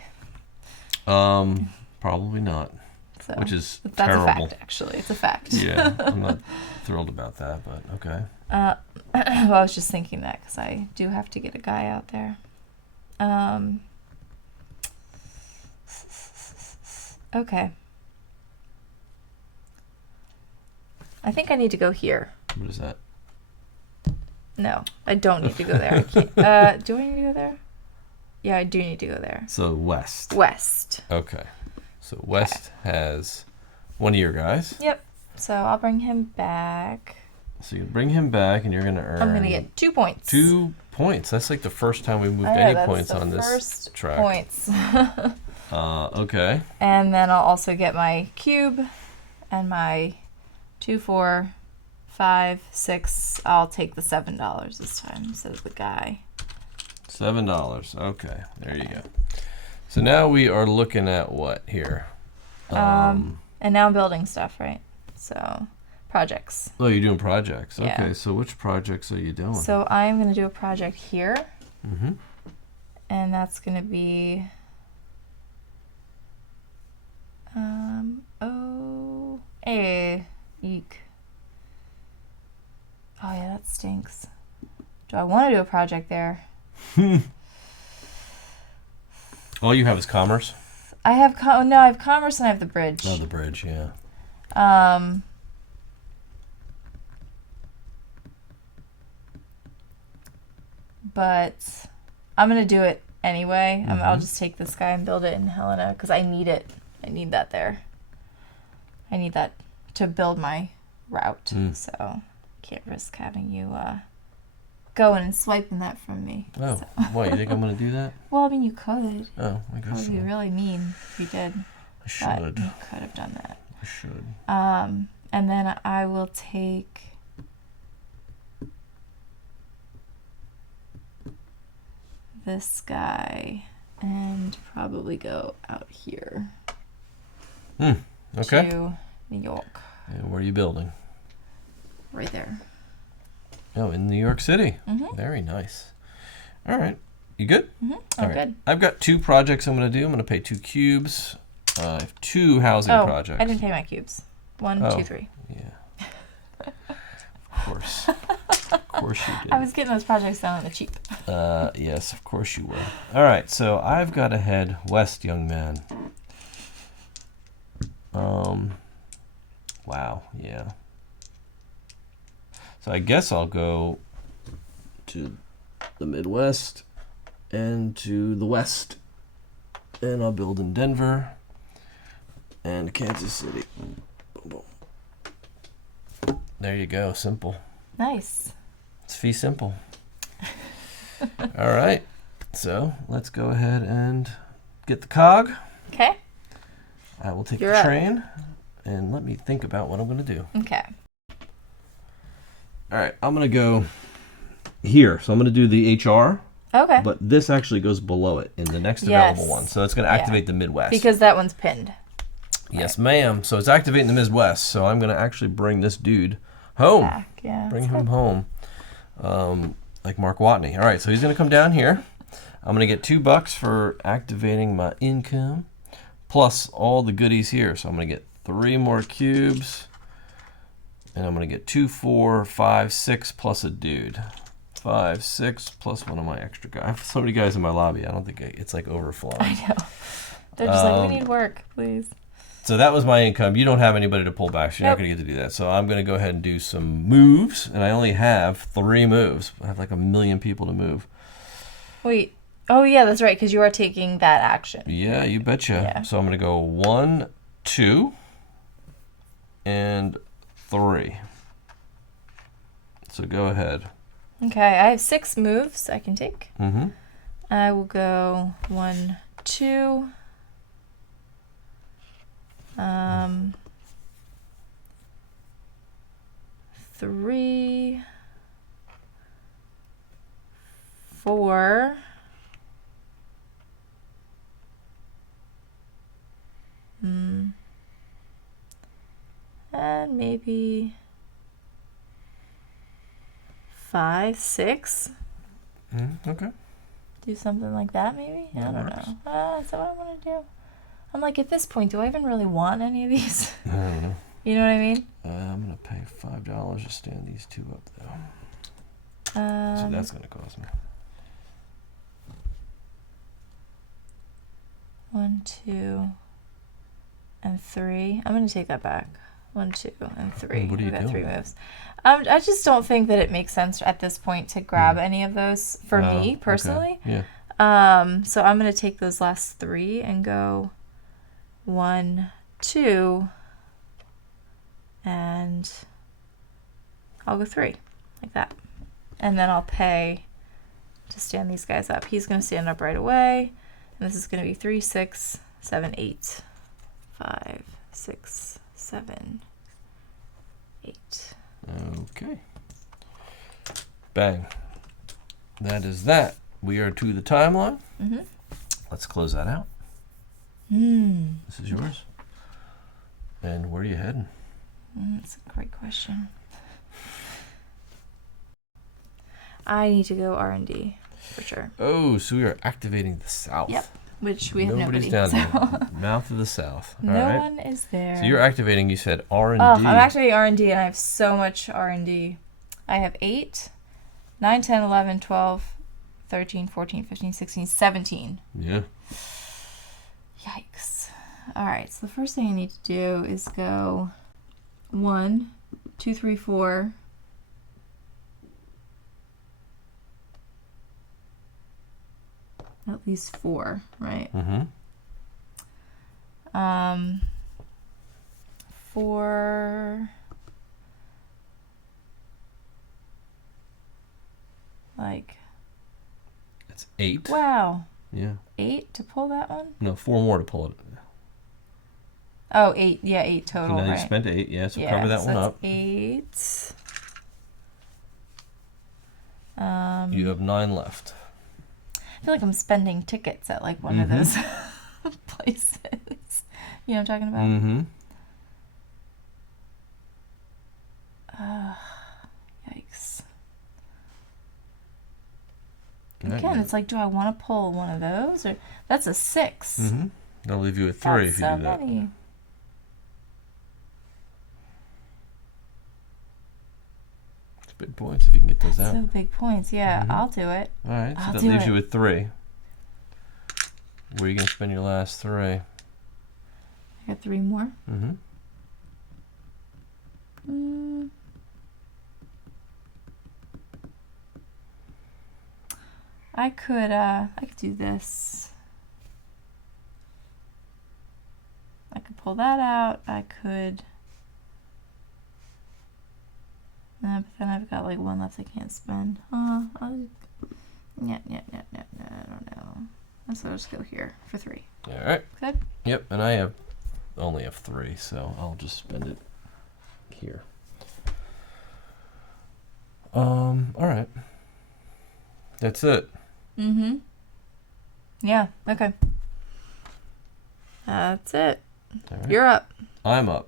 Probably not. So Which is that's terrible. a fact, actually. It's a fact. Yeah, I'm not thrilled about that, but okay. Well, I was just thinking that because I do have to get a guy out there. Okay. I think I need to go here. What is that? No, I don't need to go there. I can't. Do I need to go there? Yeah, I do need to go there. So west. West. Okay. So west has one of your guys. Yep. So I'll bring him back. So you bring him back, and you're going to earn. I'm going to get 2 points. 2 points. That's like the first time we moved I know, any that's points the on this first track. Points. Okay. And then I'll also get my cube and my 2, 4, 5, 6. I'll take the $7 this time instead of the guy. $7. Okay, there you go. So now we are looking at what here? And now I'm building stuff, right? So projects. Oh, you're doing projects. Yeah. Okay, so which projects are you doing? So I'm going to do a project here. Mm-hmm. And that's going to be eek. Oh yeah, that stinks. Do I want to do a project there? All you have is commerce? I have I have commerce and I have the bridge. Oh, the bridge, yeah. but I'm going to do it anyway. I'll Mhm. just take this guy and build it in Helena because I need it. I need that there. I need that to build my route. So can't risk having you going and swiping that from me. Oh, So. what, you think I'm going to do that? Well, I mean, you could. Oh, I That guess would so. be really mean if you did. I should. But you could have done that. I should. And then I will take this guy and probably go out here Okay. to New York. And where are you building? Right there. Oh, in New York City. Mhm. Very nice. All right. You good? Mm-hmm. All I'm right. good. I've got 2 projects I'm going to do. I'm going to pay 2 cubes. I have 2 housing projects. I didn't pay my cubes. 1, Oh. 2, 3. Yeah. Of course. Of course you did. I was getting those projects done on the cheap. Yes, of course you were. All right, so I've got to head west, young man. Wow, yeah. So I guess I'll go to the Midwest and to the West, and I'll build in Denver and Kansas City. Boom, boom. There you go, simple. Nice. It's fee simple. All right, so let's go ahead and get the cog. Okay. I will take You're the up. train, and let me think about what I'm going to do. Okay. All right, I'm going to go here. So I'm going to do the HR, Okay. but this actually goes below it in the next Yes. available one. So it's going to activate the Midwest. Because that one's pinned. Yes, ma'am. So it's activating the Midwest. So I'm going to actually bring this dude home. Back. Yeah. Bring that's him good. home, like Mark Watney. All right, so he's going to come down here. I'm going to get $2 for activating my income, plus all the goodies here. So I'm going to get 3 more cubes, and I'm going to get 2, 4, 5, 6 plus a dude. 5, 6 plus one of my extra guys. I have so many guys in my lobby. I don't think it's like overflowing. I know. They're just like, we need work, please. So that was my income. You don't have anybody to pull back, so you're not going to get to do that. So I'm going to go ahead and do some moves, and I only have 3 moves. I have like 1 million people to move. Wait. Oh, yeah, that's right, because you are taking that action. Yeah, you betcha. Yeah. So I'm going to go 1, 2, and 3. So go ahead. Okay, I have 6 moves I can take. Mm-hmm. I will go 1, 2. 3, 4. And maybe 5, 6. Okay. Do something like that, maybe? I That don't works. know. That's what I want to do. I'm like, at this point, do I even really want any of these? I don't know. You know what I mean? I'm going to pay $5 to stand these 2 up, though. So that's going to cost me. 1, 2, and 3. I'm going to take that back. 1, 2, and 3. What are you We've got 3 doing? moves. I just don't think that it makes sense at this point to grab any of those for me personally. Okay. Yeah. So I'm going to take those last 3 and go 1, 2, and I'll go 3 like that. And then I'll pay to stand these guys up. He's going to stand up right away. And this is going to be 3, 6, 7, 8. 5, 6, 7, 8. Okay. Bang. That is that. We are to the timeline. Mm-hmm. Let's close that out. Hmm. This is yours. And where are you heading? That's a great question. I need to go R&D for sure. Oh, so we are activating the South. Yep. Which we have Nobody's nobody. down So. there. Mouth of the South. All No right. one is there. So you're activating, you said R&D. Oh, I'm activating R&D, and I have so much R&D. I have 8, 9, 10, 11, 12, 13, 14, 15, 16, 17. Yeah. Yikes. All right, so the first thing I need to do is go 1, 2, 3, 4. these 4, right? Mm-hmm. For like, It's 8. wow, Yeah. 8 to pull that one? No, 4 more to pull it. Oh, 8. Yeah, 8 So total, now you right? spent 8. Yeah, so Yeah, cover that so one that's up. 8. You have 9 left. I feel like I'm spending tickets at like one of those places. You know what I'm talking about? Mm-hmm. Yikes. Yeah, Again, yeah. it's like, do I want to pull one of those? Or that's a 6. Mm-hmm. That'll leave you with 3 That's if you so do that. many. It's big points if you can get those out. So big points. Yeah, I'll do it. All right, so I'll that do leaves it. you with 3. Where are you going to spend your last 3? I got 3 more. Mm-hmm. I could do this. I could pull that out. I could. But then I've got like 1 left I can't spend. Yeah, I don't know. So I'll just go here for 3. All right. Good. Yep, and I only have 3, so I'll just spend it here. All right. That's it. Mm-hmm. Yeah, okay. That's it. All right. You're up. I'm up.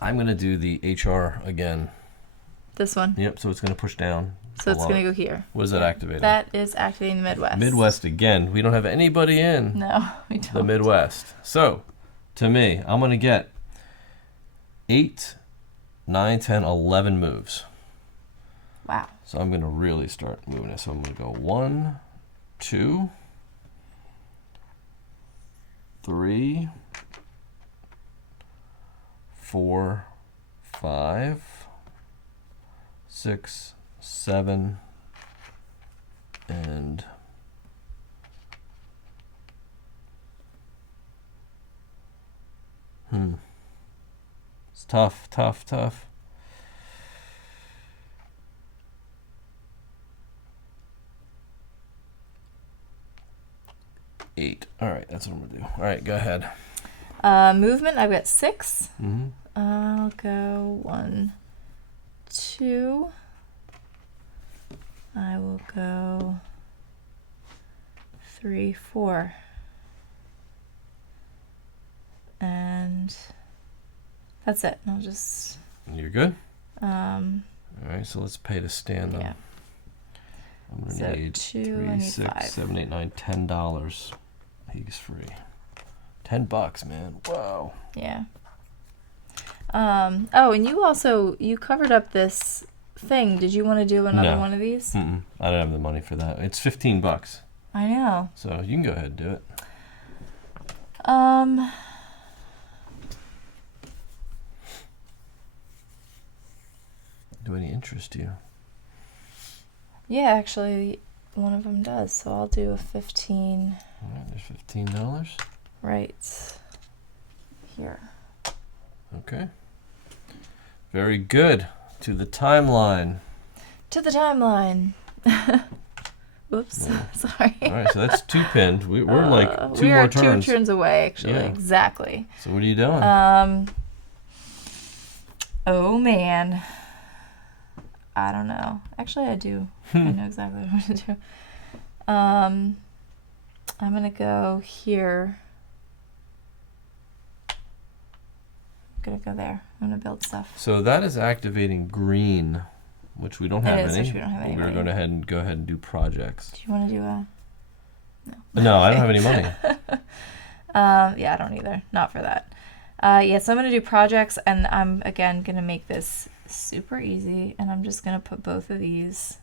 I'm going to do the HR again. This one. Yep, so it's going to push down. So it's going to go here. What is that activating? That is activating the Midwest. Midwest again. We don't have anybody in No, we don't. the Midwest. So, to me, I'm going to get 8, 9, 10, 11 moves. Wow. So I'm going to really start moving it. So I'm going to go 1, 2, 3, 4, 5, 6, 7, and it's tough. 8. All right, that's what I'm gonna do. All right, go ahead. Movement, I've got 6. Mm-hmm. I'll go 1, 2. I will go 3, 4. And that's it. I'll just You're good? all All right, so let's pay to stand them. yeah. I'm gonna So need 2, 3, I need 6, 5. 7, 8, 9, $10. He's free. $10, man. Whoa. Yeah. Oh, and you covered up this thing. Did you want to do another No. one of these? Mm-mm. I don't have the money for that. It's $15. I know. So you can go ahead and do it. Do any interest you? Yeah, actually, one of them does. So I'll do a 15 All right, there's $15. right here. Okay. Very good. To the timeline. To the timeline. Whoops. Sorry. All right, so that's 2 pinned. We're like 2 we more are turns. 2 turns away, actually. Yeah. Exactly. So what are you doing? Oh man. I don't know. Actually, I do. I know exactly what I'm going to do. I'm going to go here. I'm going to go there. I'm going to build stuff. So that is activating green, which we don't have It is, any. which we don't have any We're money. going to go ahead and do projects. Do you want to do a... No, I don't have any money. Yeah, I don't either. Not for that. Yeah, so I'm going to do projects, and I'm, again, going to make this super easy, and I'm just going to put both of these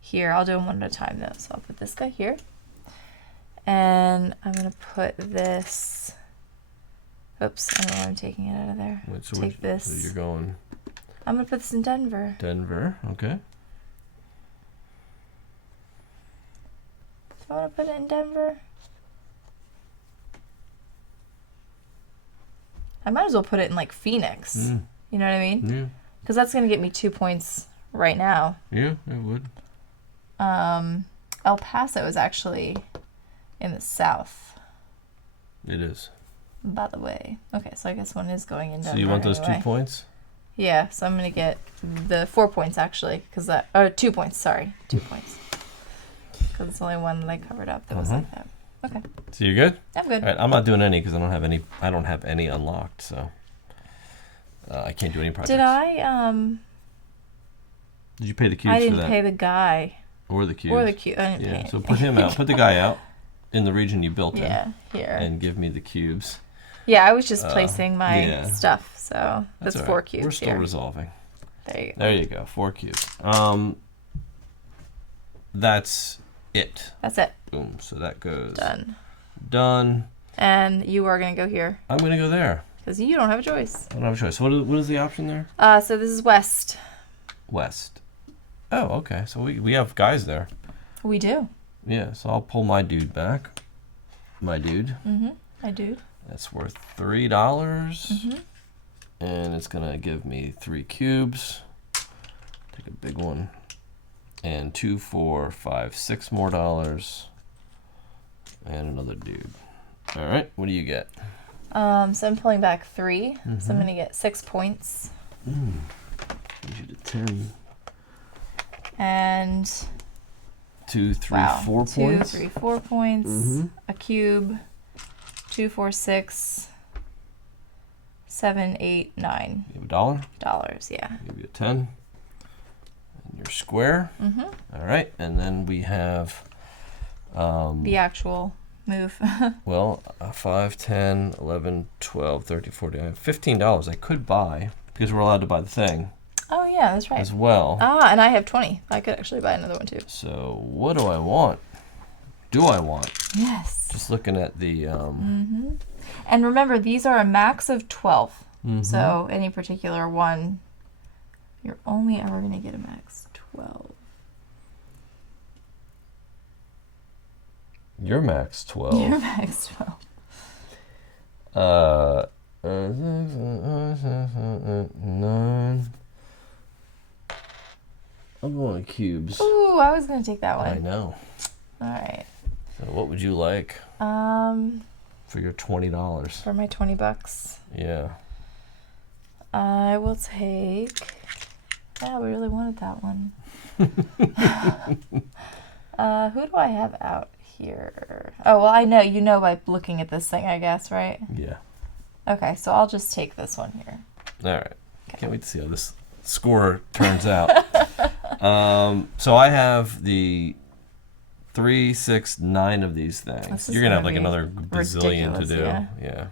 here. I'll do them one at a time, though. So I'll put this guy here, and I'm going to put this... Oops, I don't know why I'm taking it out of there. Wait, so Take this. So you're going I'm going to put this in Denver. Denver, okay. I want to put it in Denver? I might as well put it in like Phoenix. You know what I mean? Yeah. Because that's going to get me 2 points right now. Yeah, it would. El Paso is actually in the south. It is. By the way. Okay, so I guess one is going in Denver. So you want those anyway. 2 points? Yeah, so I'm going to get the 4 points actually. Or 2 points, sorry. 2 points. Because it's only one that I covered up that was like that. Okay. So you're good? I'm good. All right, I'm not doing any because I don't have any unlocked, so I can't do any projects. Did I, Did you pay the cubes I for didn't that? pay the guy. Or the cubes? Or the cube. I didn't pay So put him out. Put the guy out in the region you built Yeah, in. here. And give me the cubes. Yeah, I was just placing my yeah. stuff, so that's all 4 right. cubes We're still here. resolving. There you go. There you go. 4 cubes. That's it. That's it. Boom. So that goes Done. done. And you are going to go here. I'm gonna go there. Because you don't have a choice. I don't have a choice. What is the option there? So this is west. West. Oh, okay. So we have guys there. We do. Yeah. So I'll pull my dude back. My dude. I do. That's worth $3. And it's gonna give me 3 cubes. Take a big one. And 2, 4, 5, 6 more dollars. And another dude. All right. What do you get? So I'm pulling back 3. So I'm going to get 6 points. Gives you to 10. And 2, 3, wow, 4 2, points. 3, 4 points. A cube. 2, 4, 6, 7, 8, 9. You have $1. Dollars, yeah. Give you a 10. And you're square. All right. And then we have The actual move. well, 5, 10, 11, 12, 13, 14, I have $15 I could buy because we're allowed to buy the thing Oh, yeah, that's right. as well. And I have 20. I could actually buy another one, too. So what do I want? Do I want? Yes. Just looking at the And remember, these are a max of 12. So any particular one, you're only ever going to get a max 12. your max 12. Your max 12. 9. I'm going cubes. Ooh, I was going to take that I one. know. All right. So what would you like for your $20? For my 20 bucks, Yeah. I will take. Yeah, we really wanted that one. Who do I have out here? Oh, well, I know. You know by looking at this thing, I guess, right? Yeah. Okay, so I'll just take this one here. All right. Can't wait to see how this score turns out. So I have the 3, 6, 9 of these things. This is You're gonna have gonna like be another bazillion to ridiculous, do. yeah.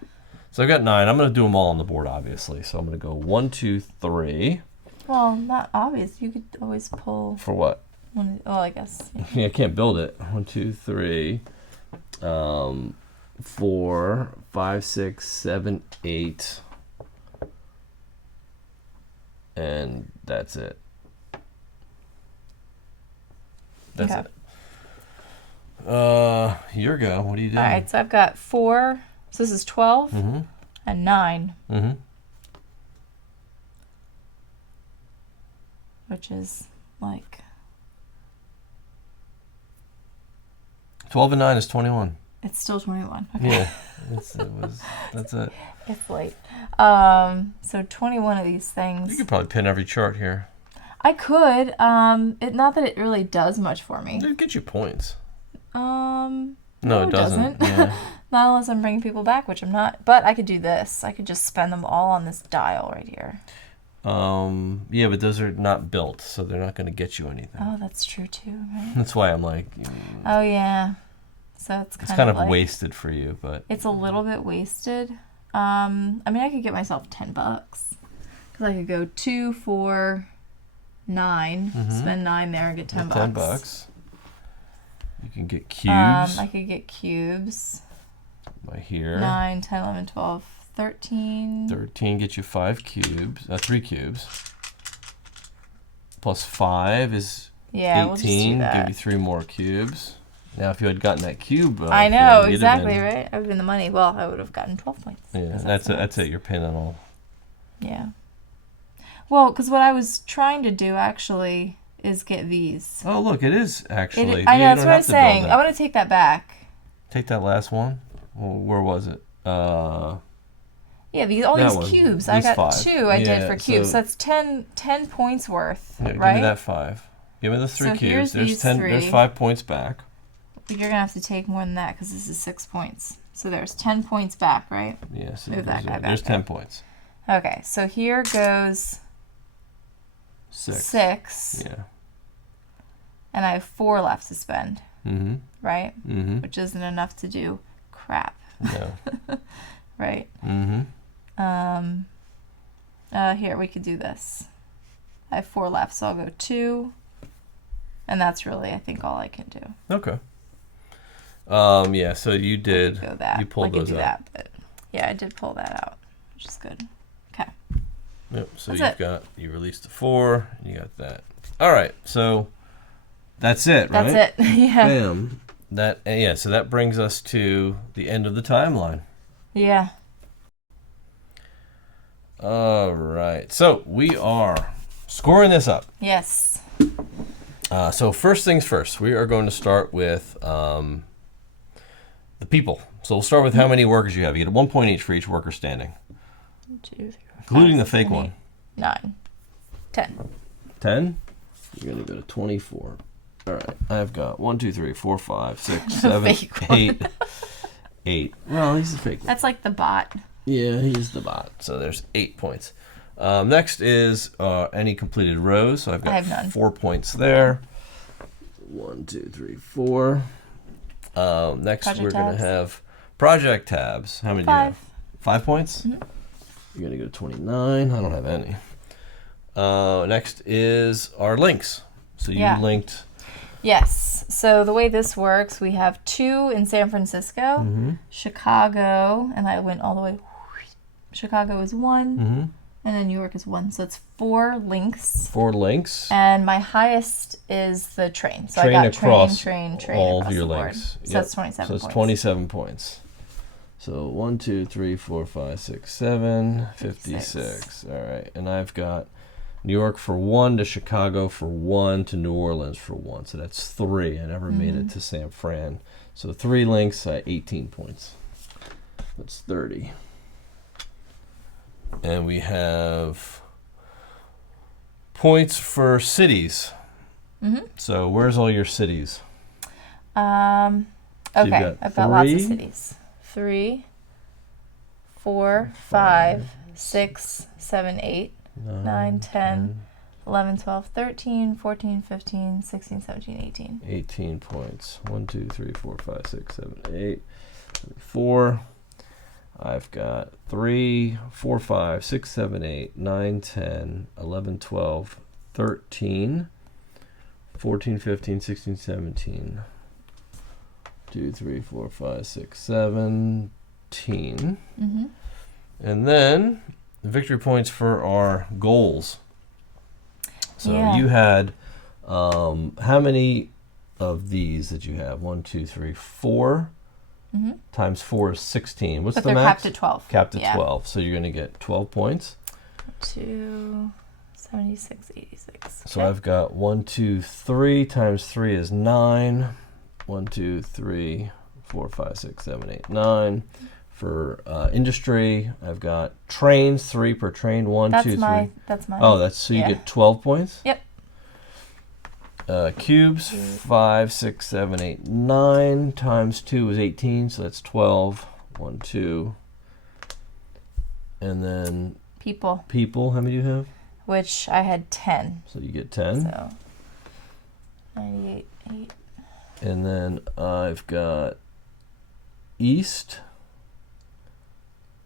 So I got 9. I'm gonna do them all on the board, obviously. So I'm gonna go 1, 2, 3. Well, not obvious. You could always pull For what? one. Well, I guess. Yeah. Yeah, I can't build it. 1, 2, 3. 4, 5, 6, 7, 8. And that's it. That's Okay. it. Your go. What do you do? All right, so I've got 4. So this is 12 and 9, which is like 12 and 9 is 21. it's still 21. Okay. Yeah. That's it. It's late. So 21 of these You things. could probably pin every chart here. I could. It not that it really does much for me. It'd get you points. No, No, it doesn't. Yeah. Not unless I'm bringing people back, which I'm not. But I could do this. I could just spend them all on this dial right here. Yeah, but those are not built, so they're not going to get you anything. Oh, that's true too, right? That's why I'm like, Oh yeah. So it's it's kind of like, wasted for you, but It's a little bit wasted. I mean, I could get myself $10 because I could go 2, 4, 9, spend 9 there and get $10. $10. You can get cubes I could get cubes. by here. 9, 10, 11, 12, 13. 13 gets you 5 cubes, 3 cubes. Plus 5 is Yeah, we'll just do 18. Give that. you 3 more cubes. Now, if you had gotten that cube, I know, you'd have exactly, been- right? I would have been the money. Well, I would have gotten 12 points. Yeah, 'cause that's it. You're pinning all. Yeah. Well, because what I was trying to do actually is get these. Oh, look, it is actually. I You know, that's don't what I'm have to build saying. that. I want to take that back. Take that last one. Well, where was it? Yeah, all That these one. cubes. I These got 5. 2 I did Yeah, for cubes. so- So that's 10 points worth, Yeah, right? Give me that 5. Give me the 3 So cubes. here's There's these 10. 3. There's 5 points back. But you're going to have to take more than that because this is 6 points. So there's 10 points back, right? Yeah, so Move that guy back there's there. 10 points. Okay, so here goes 6. Yeah. And I have 4 left to spend, Mm-hmm. right? Mm-hmm. Which isn't enough to do crap, No. right? Mm-hmm. Here, we could do this. I have 4 left, so I'll go 2. And that's really, I think, all I can do. Okay. Yeah, so you did. Go that. You pulled I could those do out. that, but yeah, I did pull that out, which is good. Okay. Yep. So That's you released the 4. You got that. All right. So that's it, right? That's it. Yeah. Bam. So that brings us to the end of the timeline. Yeah. All right. So we are scoring this up. Yes. So first things first, we are going to start with the people. So we'll start with how many workers you have. You get 1 point each for each worker standing, 1, 2, 3, 4, including 5, the fake 6, 7, one. 8, 9, 10. 10. You're going to go to 24. All right. I've got 1, 2, 3, 4, 5, 6, 7, Fake one. 8. 8. Well, he's the fake one. That's like the bot. Yeah, he's the bot. So there's 8 points. Next is any completed rows. So I've I got have none. 4 points there. 1, 2, 3, 4. Next, Project we're going to tabs. have project tabs. How many 5. do you have? 5 points? Mhm. You're going to go to 29. I don't have any. Next is our links. So you Yeah. linked. Yes. So the way this works, we have 2 in San Francisco, Mm-hmm. Chicago, and I went all the way. Chicago is 1, Mm-hmm. and then New York is 1. So it's 4 links. 4 links. And my highest is the train. So Train I got across train all across of your the board. links. So Yep. that's 27 So it's points. 27 points. So 1, 2, 3, 4, 5, 6, 7, 56. All right. And I've got New York for 1, to Chicago for 1, to New Orleans for 1. So that's 3. I never made it to San Fran. So 3 links, 18 points. That's 30. And we have points for cities. Mm-hmm. So where's all your cities? Okay, you've got I've got lots of 3. cities. 3, 4, 5, 6, 7, 8, 9, 10, 11, 12, 13, 14, 15, 16, 17, 18. 18 points. 1, 2, 3, 4, 5, 6, 7, 8, 4. I've got 3, 4, 5, 6, 7, 8, 9, 10, 11, 12, 13, 14, 15, 16, 17. 2, 3, 4, 5, 6, 17. Mm-hmm. And then victory points for our goals. So Yeah. you had, how many of these did you have? 1, 2, 3, 4. Mm-hmm. Times 4 is 16. What's But the they're max? capped at 12. Capped at Yeah. 12. So you're going to get 12 points. 2, 76, 86. So Okay. I've got 1, 2, 3 times 3 is 9. 1, 2, 3, 4, 5, 6, 7, 8, 9. For industry, I've got trains, 3 per train. 1, 2, 3. That's mine. Oh, that's so you Yeah. get 12 points? Yep. Cubes, 5, 6, 7, 8, 9 times 2 is 18, so that's 12. 1, 2. And then People, people, how many do you have? which I had 10. So you get 10. So 98, 8. And then I've got east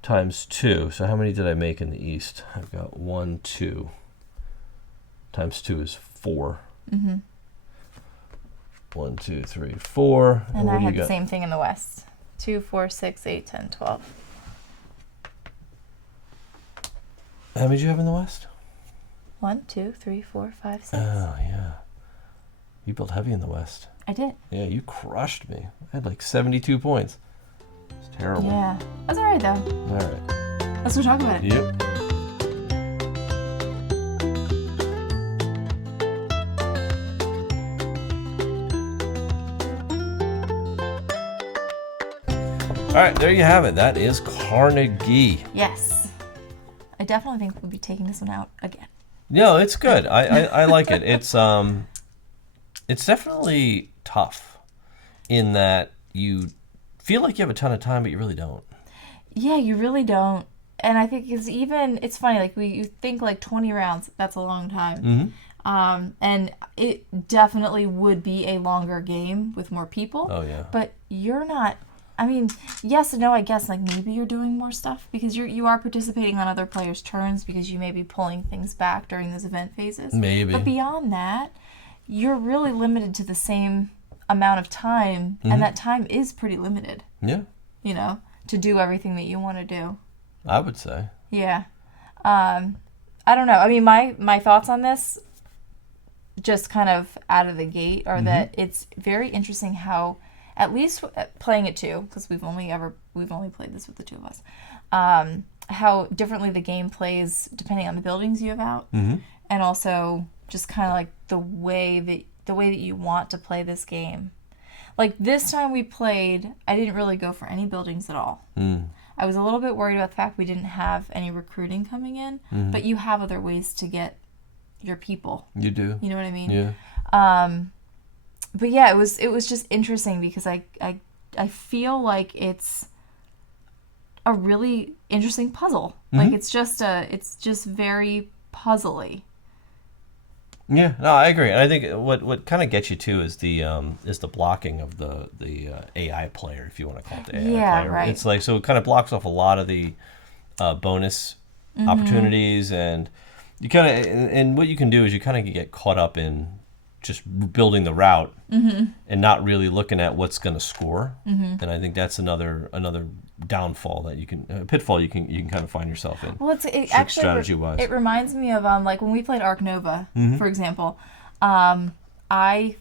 times 2. So how many did I make in the east? I've got 1, 2. Times 2 is 4. Mm-hmm. 1, 2, 3, 4. And what I do you had the got? same thing in the west. 2, 4, 6, 8, 10, 12. How many did you have in the west? 1, 2, 3, 4, 5, 6. Oh, yeah. You built heavy in the West. I did. Yeah, you crushed me. I had like 72 points. It's terrible. Yeah. That's all right, though. All right. Let's go talk about it. Yep. All right, there you have it. That is Carnegie. Yes. I definitely think we'll be taking this one out again. No, it's good. I like it. It's definitely tough in that you feel like you have a ton of time, but you really don't. Yeah, you really don't. And I think it's funny, like you think like 20 rounds, that's a long time. Mm-hmm. And it definitely would be a longer game with more people. Oh, yeah. But you're not, I mean, yes and no, I guess, like maybe you're doing more stuff because you are participating on other players' turns because you may be pulling things back during those event phases. Maybe. But beyond that, you're really limited to the same amount of time, and that time is pretty limited. Yeah. You know, to do everything that you want to do. I would say. Yeah. I don't know. I mean, my thoughts on this, just kind of out of the gate, are that it's very interesting how, at least playing it too, because we've only played this with the two of us, how differently the game plays depending on the buildings you have out, and also just kind of like the way that you want to play this game. Like this time we played, I didn't really go for any buildings at all. I was a little bit worried about the fact we didn't have any recruiting coming in, but you have other ways to get your people. You do. You know what I mean? Yeah. But yeah, it was just interesting because I feel like it's a really interesting puzzle. Like it's just very puzzly. Yeah, no, I agree. And I think what kind of gets you too is the blocking of the AI player, if you want to call it the AI player. Right. It's like, so it kind of blocks off a lot of the bonus opportunities, and you kind of, and what you can do is you kind of get caught up in just building the route and not really looking at what's going to score. And I think that's another downfall that you can, pitfall you can kind of find yourself in. Well, it actually strategy-wise. It reminds me of like when we played Arc Nova, for example. I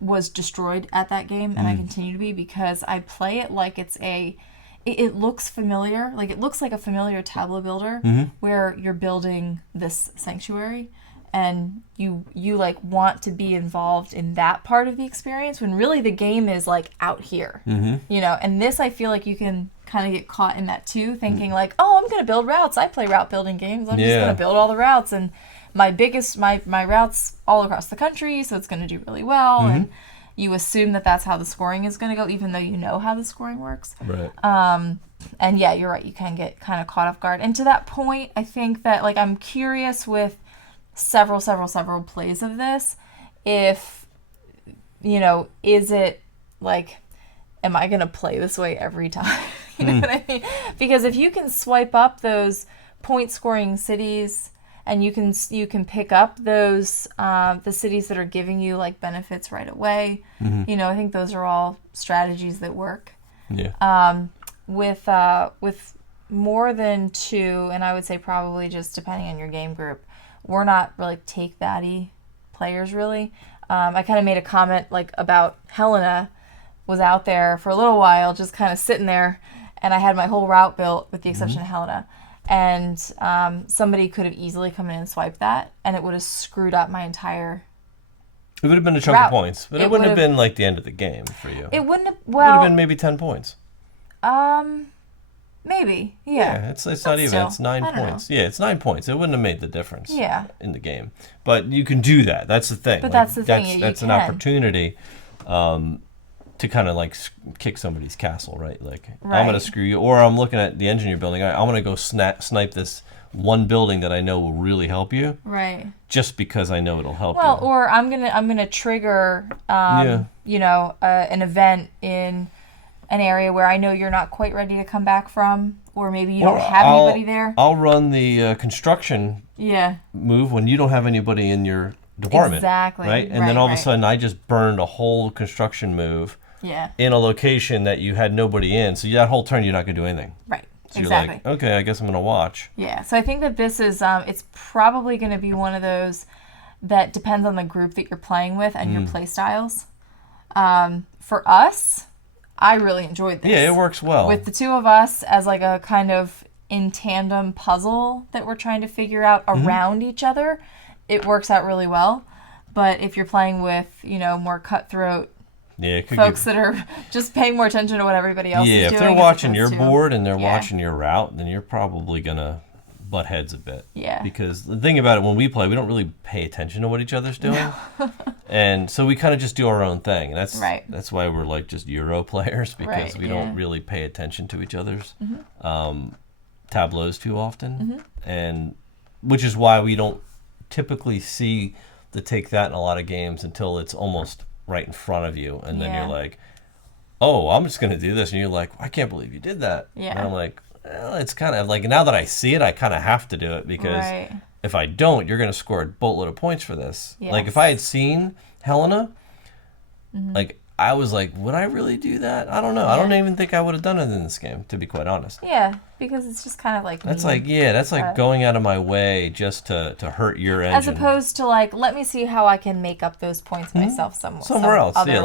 was destroyed at that game, and I continue to be, because I play it like it looks familiar, like it looks like a familiar tableau builder where you're building this sanctuary. And you like want to be involved in that part of the experience when really the game is like out here, you know. And this, I feel like you can kind of get caught in that too, thinking like, oh, I'm gonna build routes. I play route building games. I'm just gonna build all the routes, and my routes all across the country, so it's gonna do really well. And you assume that that's how the scoring is gonna go, even though you know how the scoring works. Right. And yeah, you're right. You can get kind of caught off guard. And to that point, I think that like I'm curious with several plays of this, if, you know, is it like, am I gonna play this way every time? You know what I mean? Because if you can swipe up those point scoring cities, and you can pick up those the cities that are giving you like benefits right away, you know, I think those are all strategies that work. With more than two, and I would say probably just depending on your game group, we're not really take-thatty players, really. I kind of made a comment like about Helena was out there for a little while, just kind of sitting there, and I had my whole route built with the exception of Helena. And somebody could have easily come in and swiped that, and it would have screwed up my entire It would have been a chunk route. of points, but it wouldn't have been like the end of the game for you. It wouldn't have, It would have well, been maybe 10 points. maybe, Yeah, it's not even. still, It's 9 I don't points. Yeah, it's 9 points. It wouldn't have made the difference. Yeah. In the game, but you can do that. That's the thing. But that's the thing, That's you an can. opportunity to kind of like kick somebody's castle, right? Like I'm Right. gonna screw you, or I'm looking at the engine you're building. I'm gonna go snipe this one building that I know will really help you, right. just because I know it'll help Well, you. or I'm gonna trigger, you know, an event in an area where I know you're not quite ready to come back from, or maybe you don't have anybody there. I'll run the construction Yeah. move when you don't have anybody in your department. Exactly. Right? And then all of a right. sudden I just burned a whole construction move Yeah. in a location that you had nobody in. So that whole turn you're not going to do anything. Right. So Exactly. you're like, okay, I guess I'm going to watch. Yeah. So I think that this is, it's probably going to be one of those, that depends on the group that you're playing with and your play styles. For us, I really enjoyed this. Yeah, it works well. With the two of us as like a kind of in tandem puzzle that we're trying to figure out around each other, it works out really well. But if you're playing with, more cutthroat folks that are just paying more attention to what everybody else is doing. Yeah, if they're watching your board and they're watching your route, then you're probably going to butt heads a bit. Yeah. Because the thing about it, when we play, we don't really pay attention to what each other's doing. And so we kind of just do our own thing. And that's why we're like just Euro players, because we don't really pay attention to each other's tableaus too often. And which is why we don't typically see the take that in a lot of games until it's almost right in front of you. And then you're like, oh, I'm just going to do this. And you're like, I can't believe you did that. Yeah. And I'm like, well, it's kind of like, now that I see it, I kind of have to do it, because if I don't, you're going to score a boatload of points for this. Yes. Like if I had seen Helena, like I was like, would I really do that? I don't know. I don't even think I would have done it in this game, to be quite honest. Yeah, because it's just kind of like that's like going out of my way just to hurt your engine. As opposed to like, let me see how I can make up those points myself somewhere else. Yeah,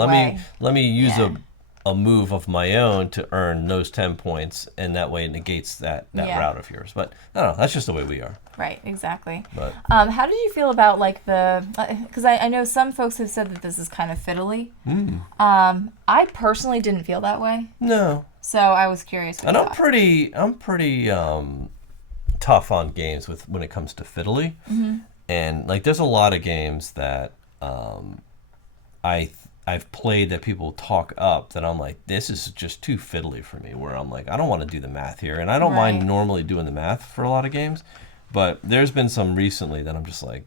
let me use a move of my own to earn those 10 points, and that way it negates that route of yours. But I don't know, that's just the way we are. Right, exactly. But how did you feel about like because I know some folks have said that this is kind of fiddly. I personally didn't feel that way. No. So I was curious. And I'm pretty tough on games when it comes to fiddly. And like there's a lot of games that I've played that people talk up that I'm like, this is just too fiddly for me, where I'm like, I don't want to do the math here. And I don't mind normally doing the math for a lot of games, but there's been some recently that I'm just like,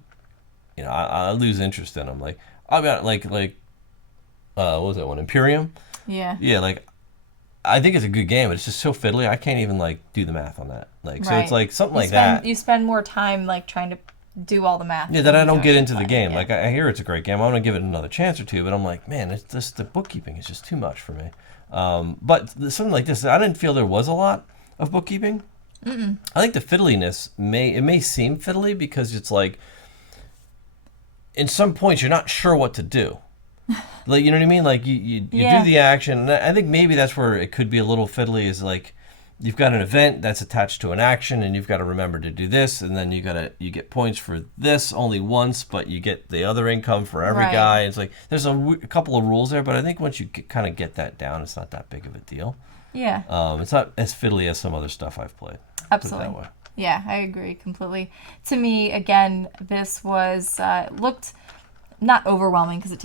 I lose interest in them. Like, I've got like what was that one? Imperium? Yeah. Yeah, like, I think it's a good game, but it's just so fiddly, I can't even like do the math on that. Like, so it's like something that. You spend more time like trying to do all the math. Yeah, that I don't get into the game. Yeah. Like I hear it's a great game. I'm gonna give it another chance or two, but I'm like, man, it's just the bookkeeping is just too much for me. But something like this, I didn't feel there was a lot of bookkeeping. I think the fiddliness may seem fiddly because it's like, in some points you're not sure what to do. Like, you know what I mean? Like you do the action. And I think maybe that's where it could be a little fiddly. Is like, you've got an event that's attached to an action, and you've got to remember to do this, and then you get points for this only once, but you get the other income for every guy. It's like there's a couple of rules there, but I think once you kind of get that down, it's not that big of a deal. Yeah. It's not as fiddly as some other stuff I've played. Absolutely. Put it that way. Yeah, I agree completely. To me, again, this was looked not overwhelming, because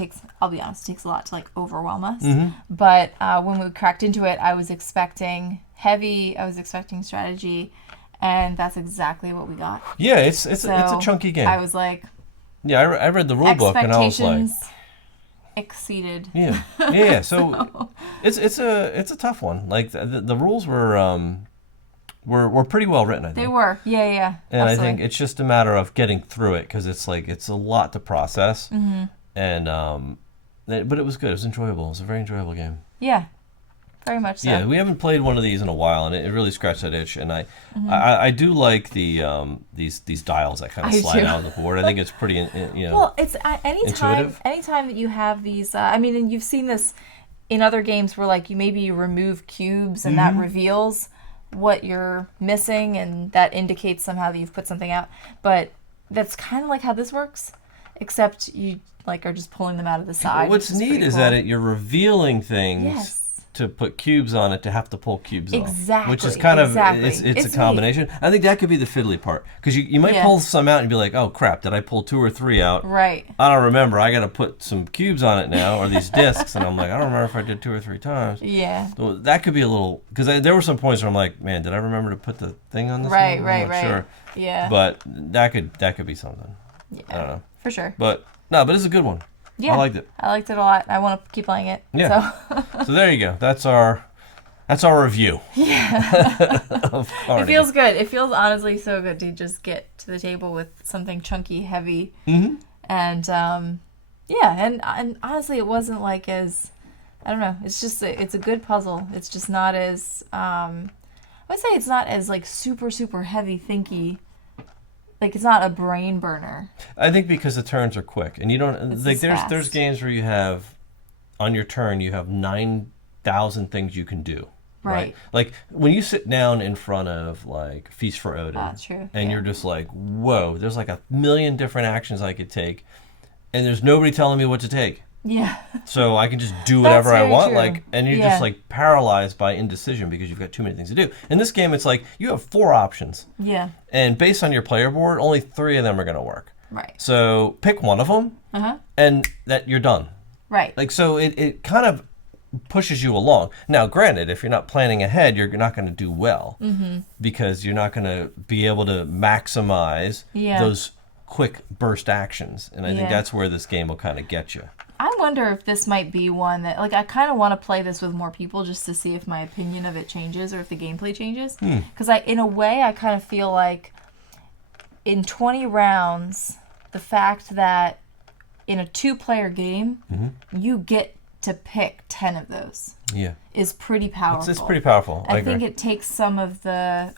I'll be honest, it takes a lot to like overwhelm us. But when we cracked into it, I was expecting heavy, I was expecting strategy, and that's exactly what we got. Yeah, it's a chunky game. I was like, yeah, I read the rule book and I was like, exceeded. Yeah. So it's a tough one. Like the rules were pretty well written, I think. They were, yeah. And absolutely. I think it's just a matter of getting through it, because it's like it's a lot to process. And but it was good. It was enjoyable. It was a very enjoyable game. Yeah, very much so. Yeah, we haven't played one of these in a while, and it really scratched that itch. And I do like the these dials that kind of slide out of the board. I think it's pretty Well, it's intuitive. Anytime that you have these, and you've seen this in other games where like you remove cubes and that reveals what you're missing, and that indicates somehow that you've put something out. But that's kind of like how this works, except you like are just pulling them out of the side. What's neat is that you're revealing things to put cubes on it, to have to pull cubes off. Exactly. Which is kind of, it's a combination. Neat. I think that could be the fiddly part. Because you might pull some out and be like, oh crap, did I pull 2 or 3 out? Right. I don't remember. I got to put some cubes on it now, or these discs. And I'm like, I don't remember if I did 2 or 3 times. Yeah. So that could be a little, because there were some points where I'm like, man, did I remember to put the thing on this one? I'm not sure. Yeah. But that could be something. Yeah. I don't know. For sure. But it's a good one. Yeah. I liked it. I liked it a lot. I want to keep playing it. Yeah. So there you go. That's our review. Yeah. Of Carnegie. It feels good. It feels honestly so good to just get to the table with something chunky, heavy. And and honestly, it wasn't like as, I don't know, it's just it's a good puzzle. It's just not as I would say it's not as like super super heavy thinky like it's not a brain burner. I think because the turns are quick, and you don't It's like. just There's fast. games where you have on your turn you have 9,000 things you can do. Right. Like when you sit down in front of like Feast for Odin, That's true. and Yeah. you're just like, whoa, there's like a million different actions I could take, and there's nobody telling me what to take. Yeah. So I can just do whatever I very want, true. like, and you're Yeah. just like paralyzed by indecision because you've got too many things to do. In this game, it's like you have 4 options, Yeah. and based on your player board, only 3 of them are going to work. Right. So pick one of them, Uh-huh. and that you're done. Right. Like so, it kind of pushes you along. Now, granted, if you're not planning ahead, you're not going to do well because you're not going to be able to maximize Yeah. those quick burst actions, and I think Yeah. that's where this game will kind of get you. I wonder if this might be one that, like, I kind of want to play this with more people just to see if my opinion of it changes or if the gameplay changes. Because in a way, I kind of feel like in 20 rounds, the fact that in a 2-player game, you get to pick 10 of those Yeah, is pretty powerful. it's pretty powerful. I agree. think it takes some of the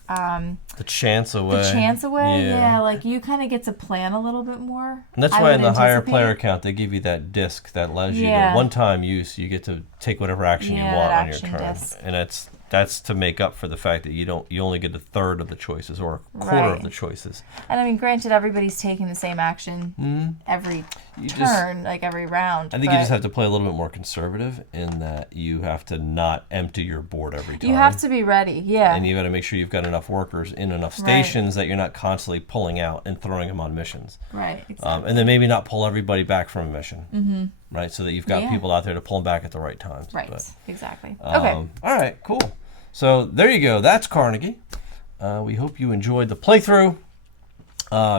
chance away. chance away. Yeah, like you kind of get to plan a little bit more. And that's I why would in the higher anticipate. player count, they give you that disc that allows you Yeah. to one-time use. You get to take whatever action you Yeah, want that on your action turn, disc. and that's to make up for the fact that you only get a third of the choices or a quarter Right. of the choices. And I mean, granted, everybody's taking the same action every You just- turn, like every round. I think but you just have to play a little bit more conservative in that you have to not empty your board every time. you have to be ready. Yeah. And you got to make sure you've got enough workers in enough Right. stations that you're not constantly pulling out and throwing them on missions. Right. Exactly. And then maybe not pull everybody back from a mission, right? So that you've got Yeah. people out there to pull them back at the right times. Right. But, Exactly. Okay. all right, cool. So there you go. That's Carnegie. We hope you enjoyed the playthrough.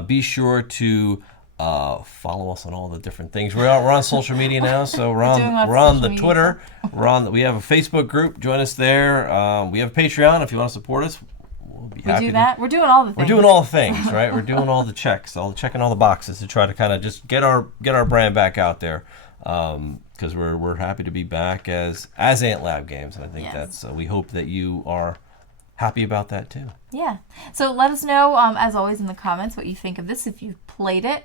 Be sure to follow us on all the different things. We're on social media now, so we're doing lots on of the social Twitter. We have a Facebook group. Join us there. We have a Patreon if you want to support us. We'll be we happy do to- that. We're doing all the things. We're doing all the things, right? We're doing all the checks, checking all the boxes to try to kind of just get our brand back out there, because we're happy to be back as Ant Lab Games, and I think Yes. that's we hope that you are happy about that too. Yeah. So let us know, as always, in the comments what you think of this. If you've played it,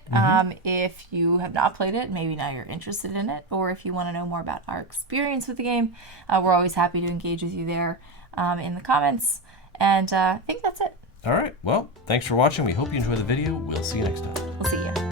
if you have not played it, maybe now you're interested in it, or if you want to know more about our experience with the game, we're always happy to engage with you there in the comments. And I think that's it. All right. Well, thanks for watching. We hope you enjoy the video. We'll see you next time. We'll see you.